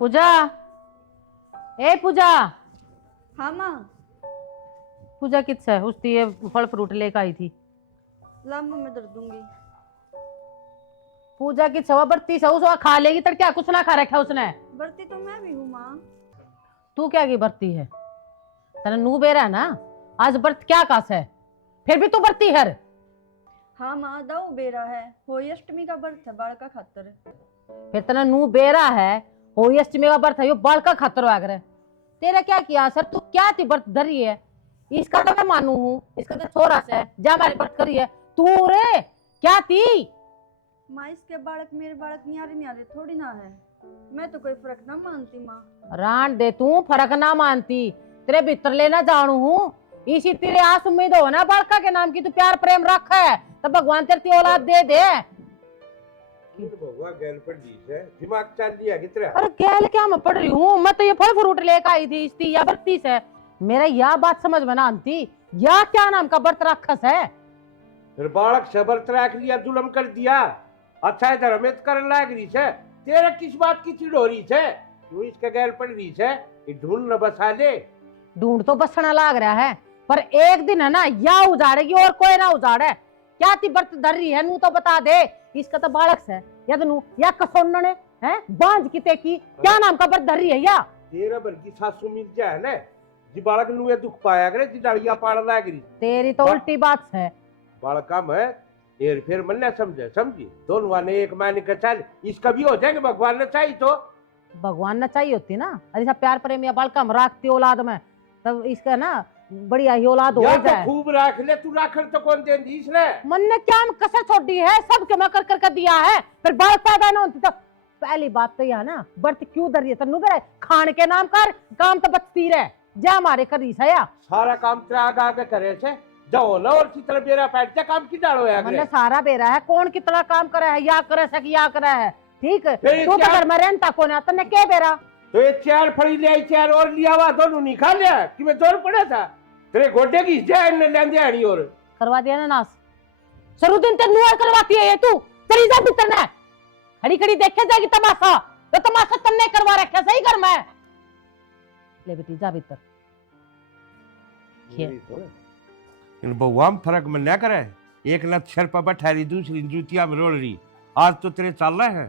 पूजा, ए पूजा। हाँ माँ। पूजा किस है उसकी ये फल फ्रूट लेकर आई थी। लांबा में दर्द दूंगी। पूजा की सवा बत्ती से उसको खा लेगी तो क्या कुछ ना खा रखा उसने। बरती तो मैं भी हूँ माँ। तू क्या की बरती है? तेने नू बेरा है ना, आज व्रत क्या कास है, फिर भी तू बरती है। हाँ माँ, दाऊ बेरा है, होली अष्टमी का व्रत है बालका खातर। फिर तेने नू बेरा है, होली अष्टमी का व्रत है, यो बाल का खतर आगर। तेरा क्या किया सर, तू क्या थी व्रत धरी है? इसका तो मैं मानू हूँ, इसका तो छोरा से जा हमारी व्रत करी है। तू रे क्या थी? माँ इसके बालक मेरे बालक न्यारे न्यारे थोड़ी ना है, मैं तो कोई फर्क ना मानती माँ। रान दे, तू फर्क ना मानती, तेरे भीतर लेना जानू हूँ। इसी तेरे आस उम्मीद हो ना बालका के नाम की, तू प्यार प्रेम रख है तो भगवान तेरी औलाद दे दे। दिमाग चल दिया कितना। अरे गैल क्या मैं पढ़ रही हूँ, मैं तो ये फल फ्रूट लेकर आई थी इसकी या बत्ती से। मेरा यह बात समझ में ना आती, या क्या नाम का व्रत राक्षस है? फिर बालक से व्रत रख लिया, जुलम कर दिया। अच्छा है धर्म कर लाग रही है, तेरा किस बात की चिड़ हो रही है? तू इसके गैल पड़ रही है, ये ढूंढ न बसा ले। ढूंढ तो बसना लाग रहा है, पर एक दिन है ना या उजाड़ेगी और कोई ना उजाड़े। क्या ती व्रत धर रही है नू तो बता दे। इसका तो बालक है या तो नू या कसोन्ने है बांझ किते की क्या नाम का व्रत धर रही है या? तेरा भर की सासू मिल जाए ना, जी बालक नु ये दुख पाया करे, जी डालियां पाड़ लाग रही। तेरी तो उल्टी बात है। बालका में हेर फेर मन न समझे, समझी? दोनों ने एक मान के चल, इसका भी हो जाएगा भगवान ने चाहिए तो। भगवान ने चाहिए होती ना, अरे सब प्यार प्रेम या बालका हम राखती औलाद में, तब इसका ना बढ़िया ही औलाद हो या जाए। तो खूब राख ले, तू राखर तो कौन दे दी इसने? मन ने क्या कसर छोड़ दी है, सब के मैं कर दिया है, फिर बालक पैदा ना होती तो। पहली बात तो यह ना व्रत क्यों धर रही है तन्नू बेरा, खान के नाम कर काम तो बचती रहे जा हमारे करी सया। सारा काम तेरा आगे करे से जाओ ना, और कितना बेरा बैठ जा काम की डालो है। मैंने सारा बेरा है, कौन कितना काम करे है, या करे सक या करे है, ठीक है? फिर तू तो क्या- घर में रहता कौन है, तन्ने के बेरा? तो ये चार फड़ी ले आई, चार और लिया हुआ, दोनों नहीं खा लिया कि मैं जोर पड़ा था। तेरे गोडे की जाए ने लेंदे आनी और करवा दिया ना नास। सरुद्दीन तेरे नुआ करवाती है ये, तू चली जा भीतर ना, खड़ी खड़ी देखे जाएगी तमाशा। तो तमाशा तन्ने करवा रखा सही घर में। ले बेटी जा भीतर। इन बहुआ में फर्क मन ना करे, एक लत सर पर बैठा रही, दूसरी जूतिया में रोल रही। आज तो तेरे चल रहे हैं,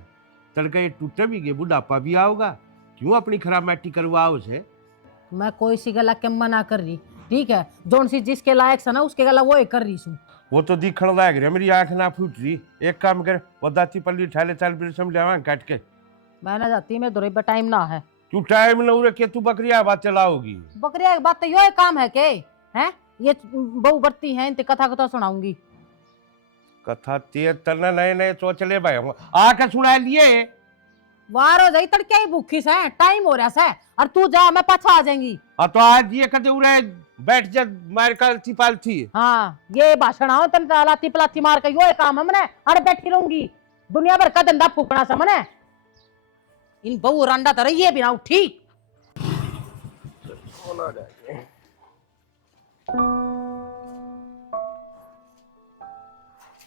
तड़का ये टूटे भी गए, बुढ़ापा भी आओगा, क्यों अपनी खराब मैटी करवाओ से? मैं कोई सी गला के मना कर रही, ठीक है? जोन सी जिसके लायक से ना उसके गला वो ही कर रही हूँ। वो तो दिखण लाग रहा, मेरी आंख ना फूट रही। एक काम कर, वो दाती पल्ली उठा ले, चल फिर समझावा काट के। मैं ना जाती, मैं दौरे पे टाइम ना है। तू टाइम न रखे, तू बकरिया बात चलाओगी। बकरिया की बात तो यो काम है के हैं? ये बहु बरती है, इनते कथा कथा सुनाऊंगी। कथा तेज तरना नए नए चोचले भाई आके सुना लिए। वार हो जाई तड़के ही भूखी से, टाइम हो रहा से, और तू जा मैं पाछा आ जाएंगी। हाँ तो आज ये कदे उड़े बैठ जा, मार कर पालती। हाँ ये भाषण आओ तन लाती पलाती मार के यो काम हमने, अरे बैठी रहूंगी दुनिया भर का धंधा फूकना समने। इन बहु रांडा तरह ये भी ना उठी।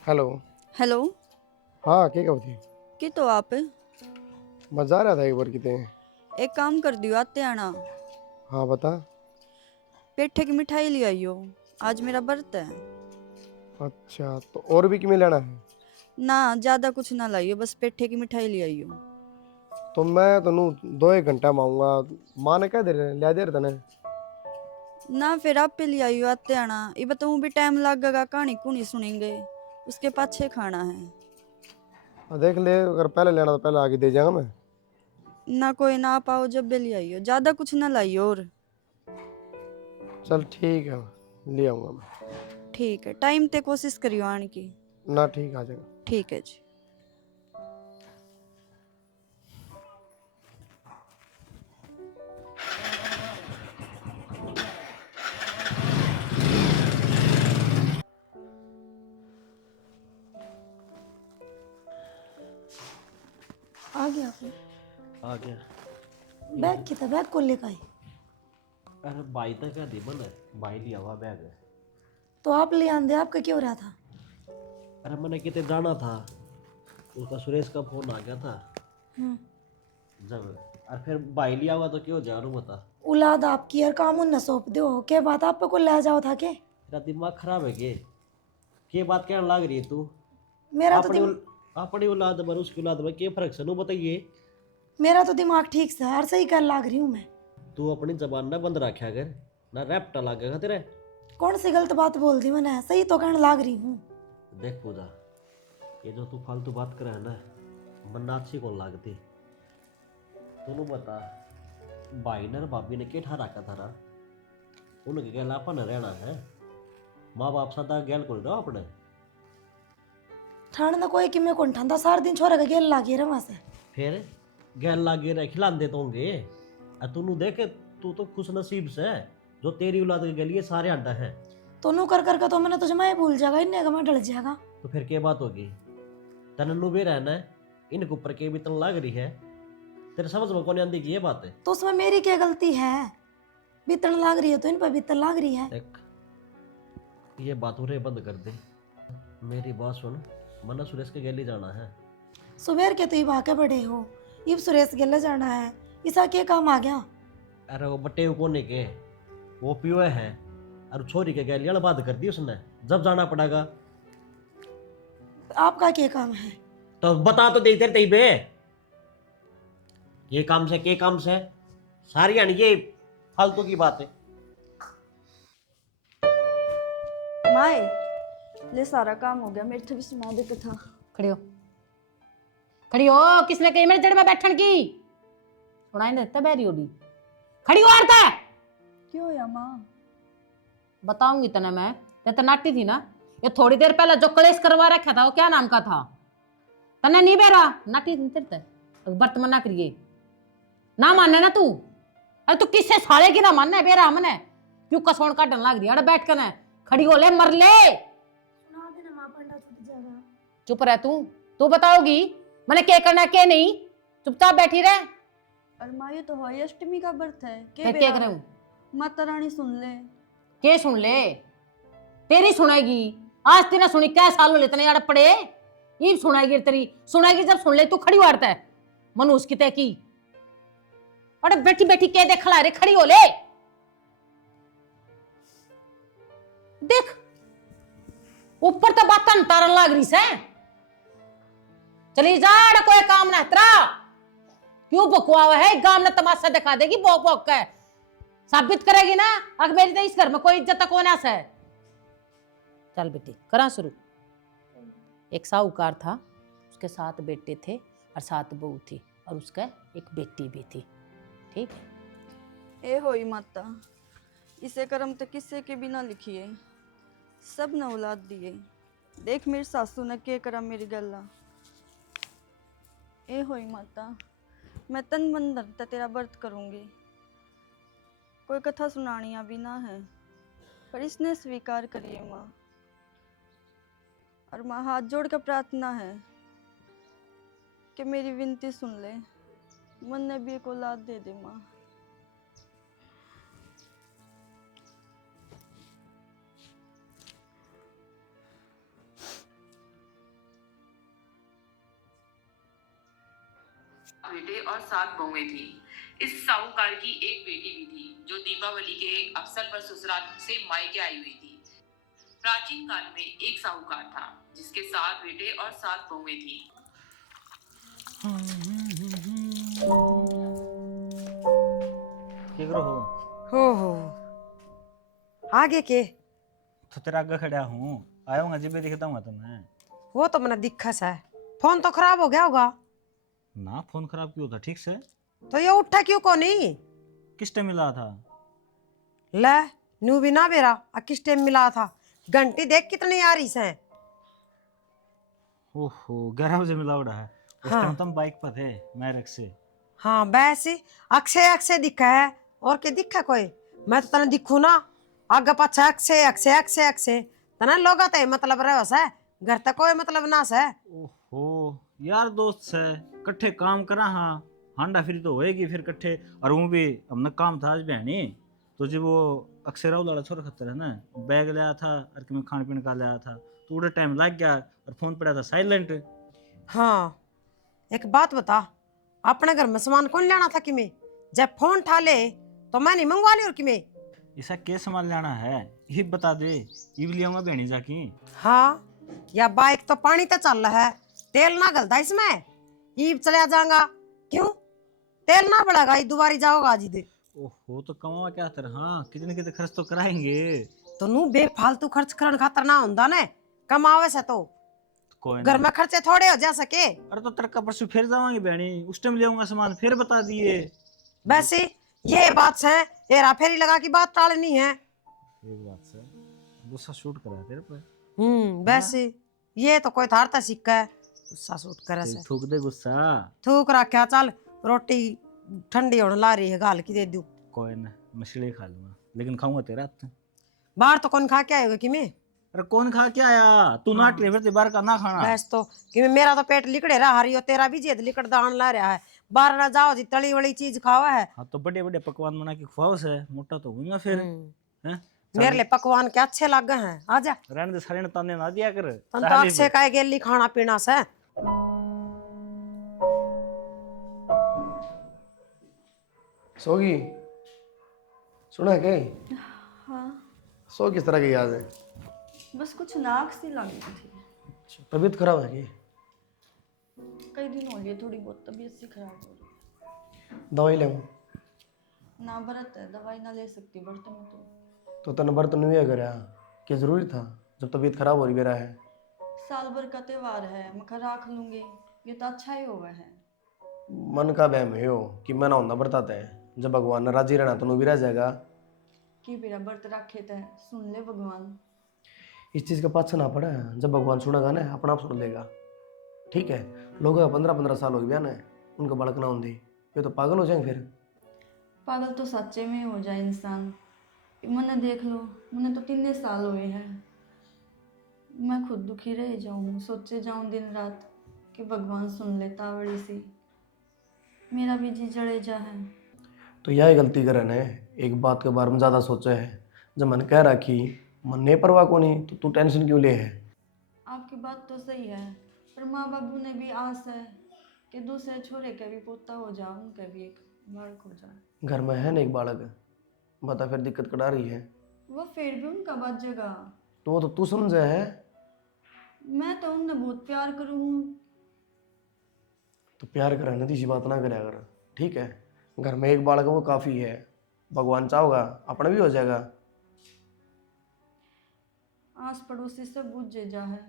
हेलो। हेलो। हाँ क्या कहती? कि तो आप मजा आ रहा था एक बार कितने। एक काम कर दियो, आते आना। हाँ बता। पेठे की मिठाई ले आइयो, आज मेरा व्रत है। अच्छा तो और भी किमें लेना है? ना ज्यादा कुछ ना लाइयो, बस पेठे की मिठाई ले आइयो। तो मैं तनु 2-1 घंटा में आऊँगा। माँ ने कह दे रहे लिया दे रहे तने ना फिर आप पे ले आइयो, आते आना। ये बताऊँ भी टाइम लगेगा, कहानी कुनी सुनेंगे, उसके पाछे खाना है। देख ले, अगर पहले लेना तो पहले आगे दे जाऊंगा मैं। ना कोई ना, आप आओ जब भी ले आइयो, ज्यादा कुछ ना लाइयो। और चल ठीक है, ले आऊँगा मैं। ठीक है, टाइम ते कोशिश करियो आने की। ना ठीक आ जाएगा। ठीक है जी। आ गया फिर। आ गया। बैग की था, बैग को लेकर आई। अरे भाई तक क्या दे बन है, भाई लिया हुआ बैग है। तो आप ले आंदे, आपका क्यों रहा था? अरे मैंने कितने जाना था, उसका सुरेश का फोन आ गया था। जब और फिर भाई लिया हुआ तो क्यों हो जाए बता। औलाद आपकी और काम उन्हें सौंप दो, क्या बात आप पे को ले जाओ था के? तेरा दिमाग खराब है के बात कहने लग रही है तू? मेरा तो अपनी औलाद में उसकी औलाद में क्या फर्क है बताइए। मेरा तो दिमाग ठीक से हर सही कर लाग रही हूँ मैं। तू अपनी जबान ना बंद रखा कर, ना रैप्टा लागेगा तेरे। कौन सी गलत बात बोल दी मैंने? सही तो कहने लाग रही हूँ। देख पूजा, ये जो तू फालतू बात करे है ना, मन्ना अच्छी कौन लागती। तू बता, भाई ने और भाभी ने क्या ठा रखा था रा? उनके गैल अपन रहना है, माँ बाप सदा गैल को रहो अपने। ठाण ना कोई कि मैं कौन ठांदा, सारा दिन छोरे का गेल लागी रहा वहां से। फिर गैल लागे रहे खिलाते तो होंगे। तू देख, तू तो खुश नसीब से है, जो तेरी औलाद के लिए सारे अंडा है। तो नू कर कर के तो मैंने तुझे मैं भूल जाएगा, इन्हें का मैं डल जाएगा। तो फिर क्या बात होगी? तनन्नू भी रहना है, इनके ऊपर के भी तन लग रही है। तेरे समझ में कौन आंदी की ये बात है? तो उसमें मेरी क्या गलती है? बीतन लाग रही है तो इन पर बीतन लाग रही है। देख, ये बात उरे बंद कर दे, मेरी बात सुन। मना सुरेश के गली जाना है। सुबह के तो ये भाके बड़े हो, इब सुरेश गेले जाना है, इसा क्या काम आ गया? अरे वो बटे कोने के, वो पियो है और छोरी के गली वाला बात कर दी उसने। जब जाना पड़ेगा आपका क्या काम है? तो बता तो दे तेरे तई बे। ये काम से के काम से सारी यानी ये फालतू की बात है। माए ले सारा काम हो गया, मेरे थे भी सुना दे था। खड़ी हो, खड़ी हो। किसने कही मेरे जड़ में बैठन की? सुनाई नहीं देता बैरी ओडी। खड़ी हो औरत। क्यों या माँ? बताऊंगी तने मैं। ते तो नाटी थी ना, ये थोड़ी देर पहले जो कलेश करवा रखा था वो क्या नाम का था? तने नहीं बेरा नाटी थी तेरे ते बर्तमान ना करिए ना मानने ना तू। अरे तू किससे साले की ना मानने बेरा हमने क्यों कसौन काटन लग रही है? अरे बैठ कर ना खड़ी हो ले, मर ले। सुना देना मां, पंडा छूट जाएगा। चुप रह तू बताओगी मैंने क्या करना क्या नहीं? चुपचाप बैठी रह। और माँ ये तो है अष्टमी का व्रत है क्या क्या करूं? माता रानी सुन ले। के सुन ले? तेरी सुनाएगी। आज तेरा सुनी क्या साल हो लेते यार पड़े ये सुनाएगी तेरी सुनाएगी। जब सुन ले तू खड़ी वारता है मनुष की तय की। अरे बैठी बैठी क्या देख ला रे? खड़ी हो ले। देख ऊपर तो बात तारन लाग रही से। चली जा कोई काम ना तेरा। क्यों बकवावा है? गांव ने तमाशा दिखा देगी बोक बोक का। साबित करेगी ना अगर मेरी तो इस घर में कोई इज्जत तक होना है। चल बेटी करा शुरू। एक साहूकार था, उसके 7 बेटे थे और 7 बहू थी और उसका एक बेटी भी थी। ठीक है? ए होई माता, इसे कर्म तो किससे के बिना लिखिए, सब ने औलाद दिए। देख मेरी सासू ने के करा मेरी गल्ला। ए होई माता, मैं तन मन धन तक तेरा व्रत करूंगी। कोई कथा सुनानिया भी ना है, पर इसने स्वीकार करिए माँ। और माँ हाथ जोड़ कर प्रार्थना है कि मेरी विनती सुन ले, मन ने भी एक औलाद दे दे माँ। बेटे और 7 बहुएं थी। इस साहूकार की एक बेटी भी थी जो दीपावली के अवसर पर ससुराल से मायके आई हुई थी। प्राचीन काल में एक साहूकार था जिसके 7 बेटे और 7 बहुएं थी। क्या करो हो आगे के तो तेरा आगे खड़ा हूँ, आऊंगा जब भी दिखता हूँ तुम्हें। वो तो मैंने दिखा सा है। फोन तो खराब हो गया होगा ना। फोन खराब क्यों था? ठीक से। तो ये उठा क्यों को नहीं? किस टाइम मिला था? ले नू भी ना बेरा किस टाइम मिला था? घंटी देख कितनी आ रही से। ओहो 11 बजे मिला उड़ा है। उस हाँ। टाइम तुम बाइक पर थे मैरिक से। हाँ वैसे अक्षय अक्षय दिखा है और क्या दिखा कोई? मैं तो तने दिखू ना आगे पाछा अक्षय अक्षय अक्षय अक्षय तना लोग आते मतलब रहे से घर तक कोई मतलब ना से। ओहो यार दोस्त से कट्ठे काम करा। हाँ हांडा फिर तो होएगी फिर कट्ठे। और वो भी हमने काम था आज बहनी तो जब वो अक्षय राव लाला छोरा खतर है ना बैग लाया था और मैं खाने पीने का लाया था तो उड़े टाइम लग गया और फोन पड़ा था साइलेंट। हाँ एक बात बता, अपने घर में सामान कौन लाना था कि मैं जब फोन ठा ले तो मैं नहीं मंगवा ली और कि मैं ऐसा क्या सामान लाना है ये बता दे, ये भी लियाऊंगा बहनी जाकी। हाँ या बाइक तो पानी तो चल रहा है, तेल ना गलता इसमें, ईब चला जाऊंगा क्यों, तेल ना बढ़ेगा, ये दोबारा जाओगा आज दे। ओहो तो कमावा क्या तर, हाँ कितने कितने खर्च तो कराएंगे। तो नू बेफालतू खर्च करन खातर ना होंदा ने, कमावे से तो कोई घर में खर्चे थोड़े हो जा सके। अरे तो तरक्का परसों फिर जावांगे बहनी, उस टाइम ले आऊंगा सामान, फिर बता दिए। वैसे ये बात है, हेरा फेरी लगा की बात टालनी है। एक बात से गुस्सा शूट करा तेरे पे। वैसे ये तो कोई थारता सिक्का है, गुस्सा सूट करे से थूक दे गुस्सा। थूक रखा, चल रोटी ठंडी होने ला रही है, गाल की दे दूं। कोई ना मछली खा लूंगा, लेकिन खाऊंगा तेरा हाथ। बाहर तो कौन खा के आएगा कि मैं? अरे कौन खा के आया, तू ना फिर बाहर का ना खाना। बस तो कि मेरा तो पेट लिकड़े रहा रही हो, तेरा भी जेद लिकड़ दान ला रहा है। बाहर ना जाओ जी, तली वली चीज खावा है। हाँ तो बड़े बड़े पकवान बना के खुआओ से, मोटा तो होऊंगा फिर। हैं? मेरे लिए पकवान के अच्छे लगे हैं, आजा। रहने दे, सारे ने ताने ना दिया कर। तन तो अक्षय का गेली खाना पीना से। सोगी सुना है क्या? हाँ सो किस तरह की याद है? बस कुछ नाक सी लगी थी। तबीयत खराब है क्या? कई दिन हो गए, थोड़ी बहुत तबीयत सी खराब हो रही दवाई ले ना, बरत है दवाई ना ले सकती बर्तन में तो तन बर्तन नहीं करे क्या जरूरी था जब तबीयत खराब हो रही मेरा है? साल भर का त्योहार है, मैं राख लूंगी, ये तो अच्छा ही होगा है। मन का बहम है हो कि मैं ना होना बरताता है, जब भगवान ने राजी रहना तो भी रह जाएगा। कि मेरा व्रत रखे थे, सुन ले भगवान। इस चीज़ का पाछा ना पड़ा, जब भगवान सुनेगा ना अपना आप सुन लेगा। ठीक है, लोगों का 15-15 साल हो गया ना, उनका बालक ना होंगे, ये तो पागल हो जाएंगे फिर। पागल तो सच्चे में हो जाए इंसान। मैंने देख लो, मैंने तो 3 साल हुए हैं, मैं खुद दुखी रह जाऊँ, सोचे जाऊँ दिन रात कि भगवान सुन ले तावड़ी सी, मेरा भी जी जड़े जा है। तो यही गलती करे ने, एक बात के बारे में ज़्यादा सोचा है। जब मन कह रहा कि मन नहीं परवाह को नहीं, तो तू टेंशन क्यों ले है? आपकी बात तो सही है, पर माँ बाबू ने भी आस है कि दूसरे छोरे के भी पोता हो जाए, उनके भी एक बालक हो जाए। घर में है ना एक बालक, बता फिर दिक्कत कटा रही है। वो फिर भी उनका बचेगा। तो वो तो तू समझे है। मैं तो उनने बहुत प्यार करूँ। तो प्यार करे ना, तीसरी बात ना करे अगर, ठीक है? घर में एक बालक है वो काफ़ी है, भगवान चाहोगा अपना भी हो जाएगा। आस पड़ोसी से बुझे जा है,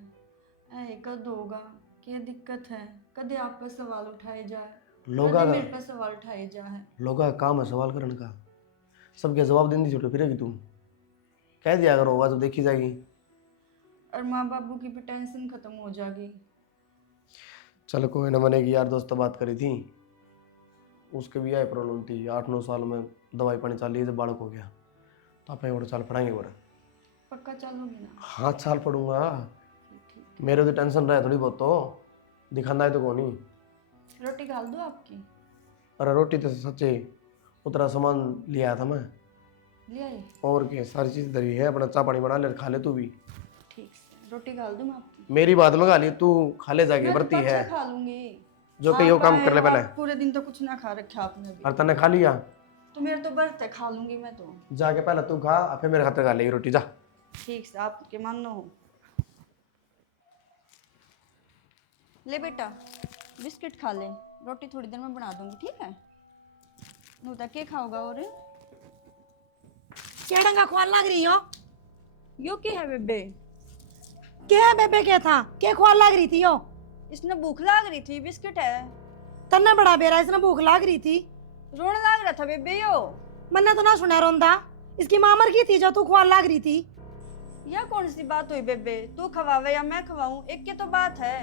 ऐ कद होगा, क्या दिक्कत है, कदे आप पे सवाल उठाए जाए, लोगा कदे मेरे पे सवाल उठाए जा है। लोगा का काम है सवाल करने का, सबके जवाब देने छोटे फिरेगी तुम। कह दिया अगर होगा तो देखी जाएगी। और माँ बाबू की भी टेंशन खत्म हो जाएगी। चल कोई ना, मैंने एक यार दोस्त से बात करी थी, उसके भी यही प्रॉब्लम थी। 8-9 साल में दवाई पानी चल रही है, जब बालक हो गया तो आप और साल पढ़ाएंगे। और पक्का चलोगी ना? हाँ साल पढ़ूंगा, मेरे तो टेंशन रहे थोड़ी बहुत, तो दिखाना है तो कौन ही। रोटी घाल दो आपकी? अरे रोटी तो सच्चे उतना सामान लिया था मैं, ले आई? और क्या सारी चीज़ धरी है, अपना चाय पानी बना ले, खा ले तू भी। ठीक है, रोटी घाल दूँ मैं आपकी? मेरी बात में खा ली, तू खा ले जाके, मैं तो बरती है खा लूंगी। जो कहीं वो काम कर ले पहले। पूरे दिन तो कुछ ना खा रखा आपने भी। और तने खा लिया तो मेरे तो व्रत है, खा लूंगी मैं तो। जाके पहले तू खा, फिर मेरे खाते खा लेगी रोटी, जा। ठीक से, आपके मानो हो। ले बेटा बिस्किट खा ले, रोटी थोड़ी देर में बना दूंगी, ठीक है? नूता क्या खाओगा? और क्या डंगा ख्वाल लग रही हो? यो क्या है बेबे? क्या है बेबे? क्या था? क्या ख्वाल लग रही थी यो? इसने भूख लाग रही थी, बिस्किट है। तन्ने बड़ा बेरा, इसने भूख लग रही थी, रोने लाग रहा था बेबे यो। मैंने तो ना सुना रोंदा, इसकी माँ मर गई थी जो तू ख्वाल लग रही थी। यह कौन सी बात हुई बेबे? तू खवावे या मैं खवाऊं, एक की तो बात है।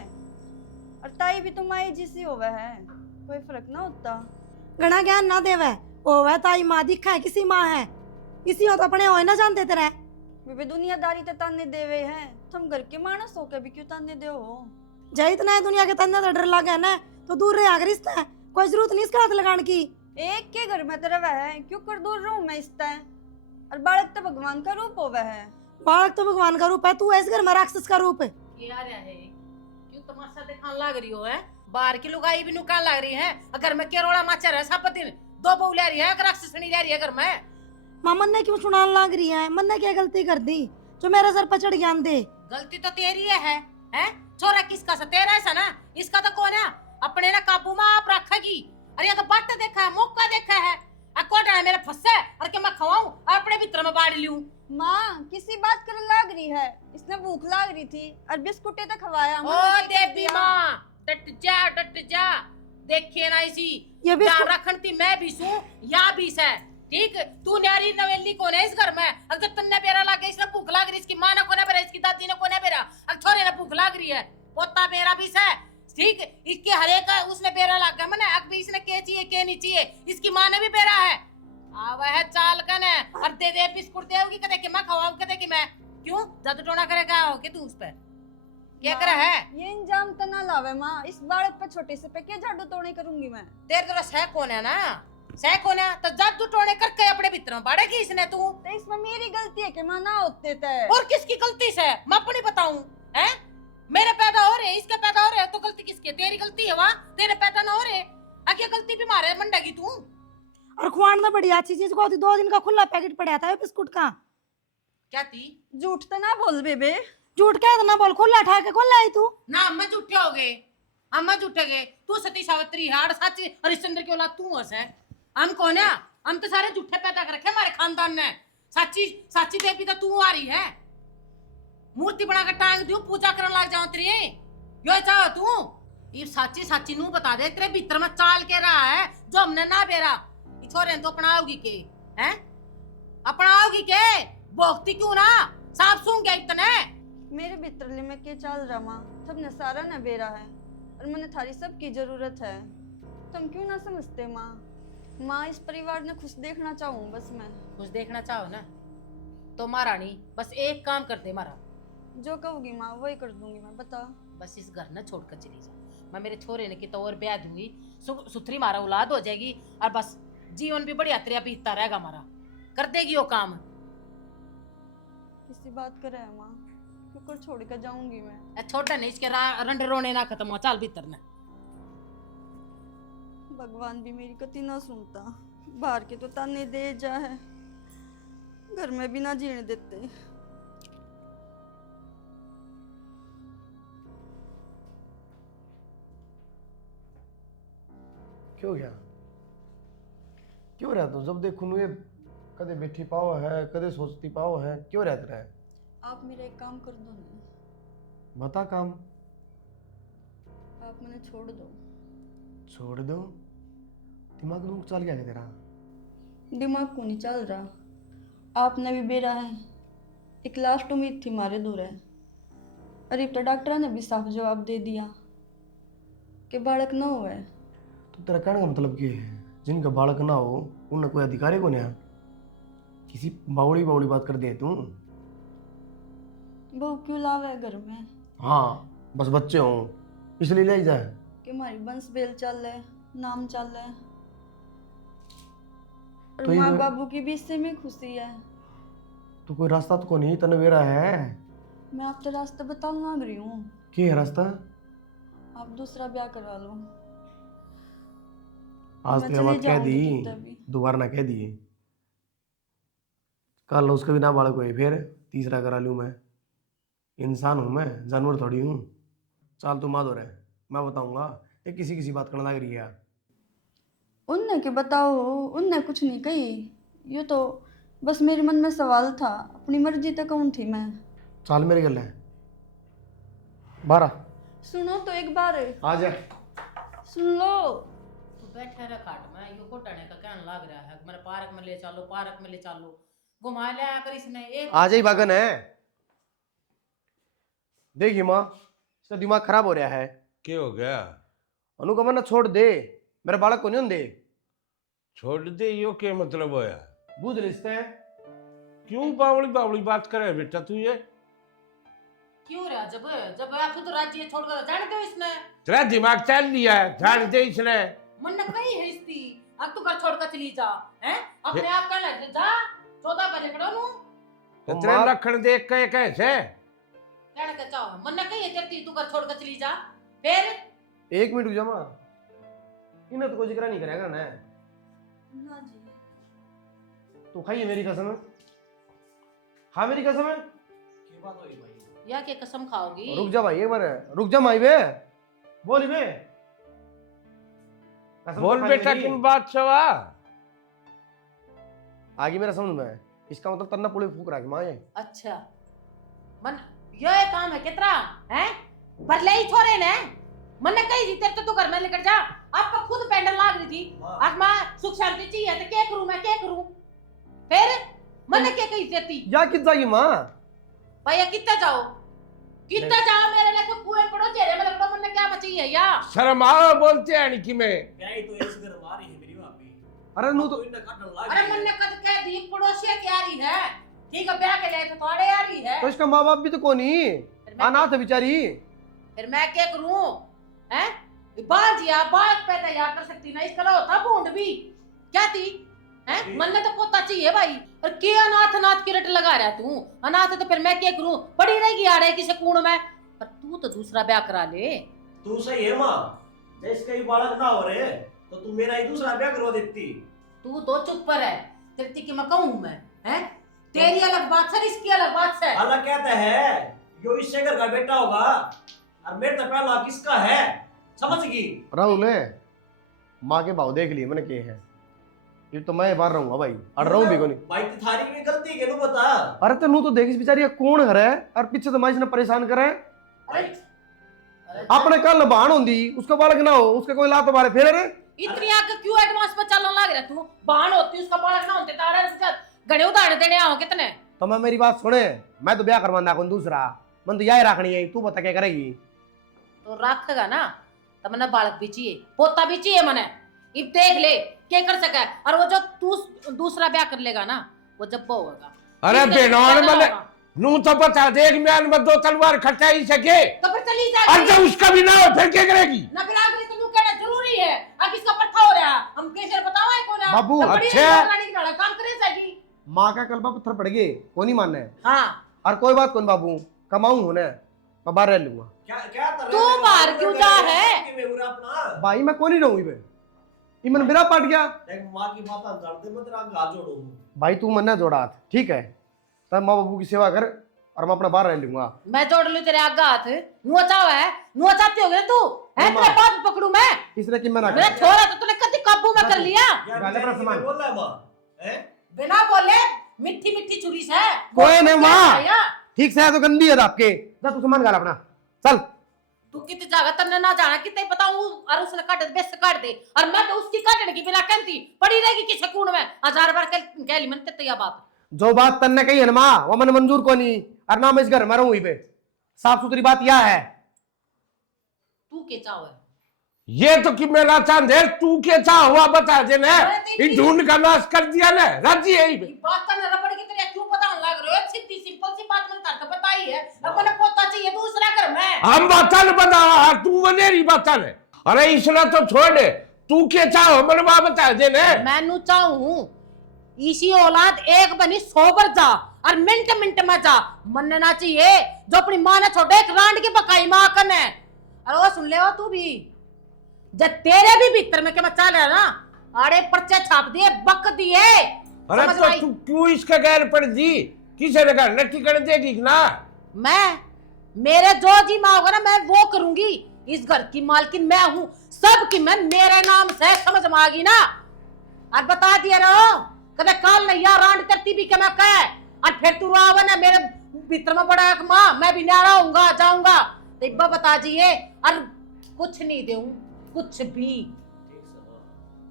और ताई भी तो माई जिसी होवे है, कोई फर्क ना होता। घना ज्ञान ना देवे, ओवे ताई माँ दिखा है किसी माँ है, इसी हो तो अपने होए ना जानते तेरे। बेबे दुनियादारी ते ताने देवे हैं, तुम घर के मानस हो के भी क्यों ताने दे हो? जय इतना है दुनिया के तन्ने तो डर लगे ना, तो दूर रहे अगर रिश्ता है, कोई जरूरत नहीं इसका हाथ लगाने की। एक के घर में तेरा वह है, क्यों कर दूर रहूं मैं इससे? और बालक तो भगवान का रूप होवे है। बालक तो भगवान का रूप है, तू इस घर में राक्षस का रूप है। क्या रहा है? क्यों तमाशा दिखाने लग रही हो है? बाहर की लुगाई भी नुकान लग रही है, अगर मैं केरोड़ा माचा रहा सब दिन 2 बहू ले रही है, अगर अक्ससनी ले रही है, अगर मैं माँ मन ने क्यों सुनाने लग रही है? मन ने क्या गलती कर दी जो मेरे सर पर चढ़ ज्ञान दे? गलती तो तेरी है? छोरा किसका सा? तेरा है सा ना, इसका तो कौन है? अपने ना काबू में आप रखेगी। अरे ये तो बट देखा है, मौका देखा है, अकोटा है मेरे फंसे और के मैं खवाऊं अपने भीतर में बाढ़ लूं। माँ किसी बात कर लग रही है, इसने भूख लग रही थी और बिस्कुटे तो खवाया। ओ देवी माँ डट जा, देखिए ना इसी ये भी जान रखन थी, मैं भी सू या भी से ठीक। तू न्यारी नवेली कौन है इस घर में? अगर तन्ने बेरा लागे, इसने भूख लाग रही, इसकी माँ ने कोने बेरा, इसकी दादी ने कोने बेरा, अब छोरे ने भूख लाग रही है, पोता बेरा भी से ठीक। इसके हरेक उसने बेरा लाग गया, मैंने अब भी इसने के चाहिए के नहीं चाहिए, इसकी माँ ने भी बेरा है। आवा है चाल कन है और दे बिस्कुट देगी, कदे कि मैं खवाऊं, कदे कि मैं क्यों जादू टोना करेगा हो कि तू उस पे क्या करे है? ये इंजाम तो ना लावे माँ, इस बालक पे छोटे से पे क्या जादू टोने करूंगी मैं? तेरे तरह सह कौन है ना, सह कौन है तो जादू टोने करके अपने भीतर में बाड़ेगी इसने तू। तो इसमें मेरी गलती है कि माँ ना होते थे। और किसकी गलती से मैं अपनी बताऊं? हैं मेरे पैदा हो रहे, इसके पैदा हो रहे, तो गलती किसकी? तेरी गलती है वहाँ, तेरे पैदा ना हो रहे, आगे गलती भी मारे मंडेगी तू। और खुआन में बढ़िया अच्छी चीज को 2 दिन का खुला पैकेट पड़ा था बिस्कुट का। क्या थी? झूठ तो ना बोल बेबे। झूठ क्या ना बोल, खुला ठा के कौन लाई तू? ना अम्मा झूठे हो गए, अम्मा झूठे गए, तू सती सावित्री हाड़ सच हरिश्चंद्र की औलाद तू हंस है। हम कौन है? हम तो सारे झूठे पैदा कर रखे हमारे खानदान ने। साची साची देवी तो तू आ रही है, मूर्ति बना कर टांग दू, पूजा करने लग जाओ तेरी, यो चाहो तू? ये साची साची नू बता दे, तेरे भीतर में चाल के रहा है जो हमने ना बेरा। छोरे तो अपनाओगी के हैं? अपनाओगी के? भोगती क्यों ना? साफ सूंघ गया इतने। मेरे भीतरले में के चल रहा माँ, तब ने सारा न बेरा है और मैंने थारी सब की जरूरत है। तुम क्यों ना समझते माँ? माँ इस परिवार ने खुश देखना चाहूँ बस मैं। कुछ देखना चाहो ना तो महारानी बस एक काम कर दे मारा, जो कहोगी माँ वही कर दूंगी मैं, बता। बस इस घर न छोड़कर चली जा। मैं मेरे छोरे ने की तो और ब्याह दूंगी, सुथरी मारा औलाद हो जाएगी और बस जीवन भी बढ़िया तरह बीतता रहेगा हमारा। कर देगी वो काम। किसी बात करे है माँ, क्यों छोड़ कर जाऊंगी मैं? छोटा नहीं, इसके रंडे रोने ना खत्म हो, चाल भीतर ने। भगवान भी मेरी कति ना सुनता, बाहर के तो ताने दे जा है, घर में भी ना जीने देते। क्यों गया? क्यों रहा तू? जब देखूं ये कदे बैठी पाओ है, कदे सोचती पाओ है, क्यों रहता है? आप मेरा एक काम कर दो ना। बता काम। आप मैंने छोड़ दो। छोड़ दो? दिमाग में चल गया क्या तेरा? दिमाग को नहीं चल रहा, आपने भी बेरा है। एक लास्ट उम्मीद थी मारे दूर है, अरे तो डॉक्टर ने भी साफ जवाब दे दिया कि बालक ना हुआ है। तो तेरा कहने का मतलब क्या है? जिनका बालक ना हो उनने कोई अधिकारी को नहीं है? किसी बावड़ी बावड़ी बात कर दे तू। बहू क्यों लावे है घर में? हाँ बस बच्चे हों इसलिए ले जाए कि हमारी वंश बेल चल है, नाम चल है, और तो ये माँ तो- बाबू की भी इससे में खुशी है। तो कोई रास्ता तो को नहीं तनवेरा है? मैं आपको रास्ता बताने लग रही हूँ, क्या है रास्ता? आप दूसरा ब्याह करवा लो। आज मैं तो चली बात कह जाऊंगी दी, तभी। दोबारा ना कह दिए। कल उसका भी ना बालक हुए, फिर तीसरा करा लूँ मैं? इंसान हूँ मैं, जानवर थोड़ी हूँ। चाल तू माधो रहे, मैं बताऊंगा। ये किसी किसी बात करने लग रही है। उनने के बताओ, उनने कुछ नहीं कही, ये तो बस मेरे मन में सवाल था, अपनी मर्जी तक कौन थी मैं। चाल मेरे गल है 12 सुनो तो एक बार, आ जा। सुन लो। तू बैठे रह खाट में, यो घोटाने का कहने लग रहा है मेरे पार्क में ले चलो, पार्क में ले चलो, घुमा ले आकर इसने एक। आ जाई बागन है। देखिए माँ, इसका दिमाग खराब हो रहा है। क्या हो गया? अनुगमन ना छोड़ दे, मेरे बालक को नहीं दे। छोड़ दे यो क्या मतलब होया? बुझ रिश्ते है। क्यों बावली बावली बात करे बेटा तू ये? क्यों रहा? जब जब आप खुद राज्य छोड़कर जाने दो इसने। तेरा दिमाग चल लिया है, जान दे इसने। मन कहीं है इसकी, अब तू घर छोड़कर चली जा, हैं? अपने आप का ले जा, 14 बजे करो नू। तेरे लखन देख कैसे? कहने का चाहो मन कहीं है तेरी, तू घर छोड़कर चली जा, फिर एक मिनट रुक जा माँ, इन्हें तो कोई जिक्र नहीं करेगा ना। ना जी। तू खाइए मेरी कसम है, हाँ मेरी कसम है। की बात हुई भाई? या के कसम खाओगी? रुक जा भाई एक बार, रुक जा माई बे, बोल बे, कसम बोल तो खा बेटा मेरी। किन बात से हुआ? आगे मेरा समझ में, इसका मतलब तन्ना पुले फूक रहा है माँ ये। अच्छा मन ये काम है कितना है पर ले ही छोरे ने मन ने कही थी तेरे तो घर में लेकर जा, आपका खुद पेंडल लाग रही थी। आज मां सुख शांति चाहिए तो क्या करूं मैं, क्या करूं? फिर मन ने क्या कही देती या कित जाएगी माँ? भैया कितना जाओ मेरे लिए कोई कुएं पड़ो चेहरे में लगड़ो, मन ने क्या बची है या शर्म आओ बोलते हैं कि मैं क्या ही तो इस घर मारी है मेरी भाभी। अरे नू तो इन्हें काटने लग अरे गई। मन ने कद कह दी पड़ोसी की आ रही है, ठीक है ब्याह के लिए तो थोड़े आ रही है। तो इसका माँ बाप भी तो कौन ही, अनाथ है बेचारी। फिर मैं क्या करूं हैं? बाजिया बात पैदा या कर सकती ना, इसका होता बूंद भी क्या थी हैं? मन ने तो पोता चाहिए भाई, और क्या अनाथ की रट लगा रहा तू? अनाथ है तो फिर मैं क्या करूं? पड़ी रहेगी आ रहे किसी कूड़ में, पर तू तो दूसरा ब्याह करा ले। तू सही है माँ, जिसका ही बालक ना हो रहे तो तू मेरा ही दूसरा ब्याह करवा देती। तू तो चुप पर है, तेरी की मैं कहूं मैं हैं? तेरी अलग बात है, इसकी अलग बात है। अल्लाह कहता है यो इससे घर का बेटा होगा और मेरे तो पहला किसका है, समझ गई? राहुल है माँ के भाव देख लिए मैंने के है, ये तो मैं बाहर रहूंगा भाई, अड़ रहूं भी को नहीं। भाई थारी की गलती के नु बता। अरे तो नू तो देख इस बेचारी का कौन घर है, और पीछे तो मैं इसने परेशान करे। अपने कल बाण होंदी उसका बालक ना हो, उसका कोई लात मारे फिर। अरे इतनी आग क्यों एडवांस में चलने लग रहा तू? बाण होती उसका बालक ना होते ताड़े घड़े उधार देने आओ कितने। तो मैं मेरी बात सुने, मैं तो ब्याह करवाना कौन दूसरा, मन तो यही रखनी है, तू बता क्या करेगी? तो रखेगा ना तो मने बालक भी चाहिए, पोता भी चाहिए मने। इब देख ले क्या कर सका है, और वो जो तू दूसरा ब्याह कर लेगा ना वो जब वो होगा। अरे ठीक है, बेनौन पैदा मने होगा। नू तो बता देख म्यान में 2 तलवार खटा ही सके, तो फिर चली और जाएगी जब उसका भी ना हो फिर क्या करेगी? ना, फिर आगे तो तू कहना जरूरी है अब किसका पट्टा हो रहा हम कैसे बताओ है कौन है? बाबू, तो बड़ी अच्छा। रानी की लड़ाई काम करे जाएगी। माँ का कलबा पत्थर पड़ गए वो नहीं मानना है। हाँ और कोई बात कौन बाबू, कमाऊं होने मैं बाहर रह लूंगा। क्या क्या तू बाहर क्यों जा है? कि मैं पूरा अपना भाई मैं कौन ही रहूं इबे, इमन मेरा पट गया। देख माँ की बात हम जानते मैं तेरा हाथ जोड़ू। भाई तू मन ना जोड़ा हाथ, ठीक है? तब माँ बाबू की सेवा कर और मैं अपना बाहर रह लूंगा। मैं जोड़ लू तेरे आगे हाथ, नुआ चाव है, नुआ चाहती होगे तू है? तेरे बात पकड़ू मैं? इसने कि मना मेरा कर छोरा तो तूने कभी काबू में कर लिया यार गाले पर सामान। बोल रहा है माँ हैं? बिना बोले मिट्टी मिट्टी चुरी से कोई नहीं माँ, भैया, ठीक से है तो गंदी है आपके, जा तू सामान गाल अपना चल। तू कितनी जगह तन्ने ना जाना कितने बताऊं, और उसने काट दे बेस काट दे, और मैं तो उसकी काटने की बिना कहती पड़ी रहेगी किसी कूड़ में। 1000 बार कह ली मैंने तेरी बात। जो बात तन्ने कही है ना माँ वो मन मंजूर को नहीं, और ना मैं इस घर में रहूं पे। साफ सुथरी बात यह है। तू के चाव है? ये तो कि मेरा चांद है, तू क्या चाह हुआ बता देना, इन ढूंढ का नाश कर दिया ना, राजी है ही ये बात तो रबड़ की तरह क्यों बताऊं लग रहे हो? सीधी सिंपल सी बात मैंने करके बताई है, अब मैंने पोता चाहिए दूसरा घर में। हम बतन बता, तू मनेरी बतन है। अरे इसने तो छोड़ दे, तू क्या चाहो मन बा बता देना। मैनू चाहूं इसी औलाद एक बनी 100 बार जा और मिनट मिनट में जा, मनना ना चाहिए जो अपनी मां ने छोड़े एक रांड की बकाई मां कन है। अरे वो सुन ले हो तू भी, जब तेरे भी भीतर में क्या मचा रहा ना, अरे पर्चे छाप दिए बक दिए। अरे समझ तो आई? तू क्यों इसका गैर पड़ दी? किसे ने घर नट्टी कर देगी ना? मैं मेरे जो जी माँ होगा ना मैं वो करूंगी, इस घर की मालकिन मैं हूँ, सब की मैं मेरे नाम से, समझ में आ गई ना? और बता दिया रहो कदे काल नहीं यार रांड करती भी क्या मैं कह, और फिर तू रहा ना मेरे भीतर में बड़ा एक माँ, मैं भी ना रहूंगा जाऊंगा तो इब्बा बता दिए, और कुछ नहीं दूं कुछ भी। ठीक से माँ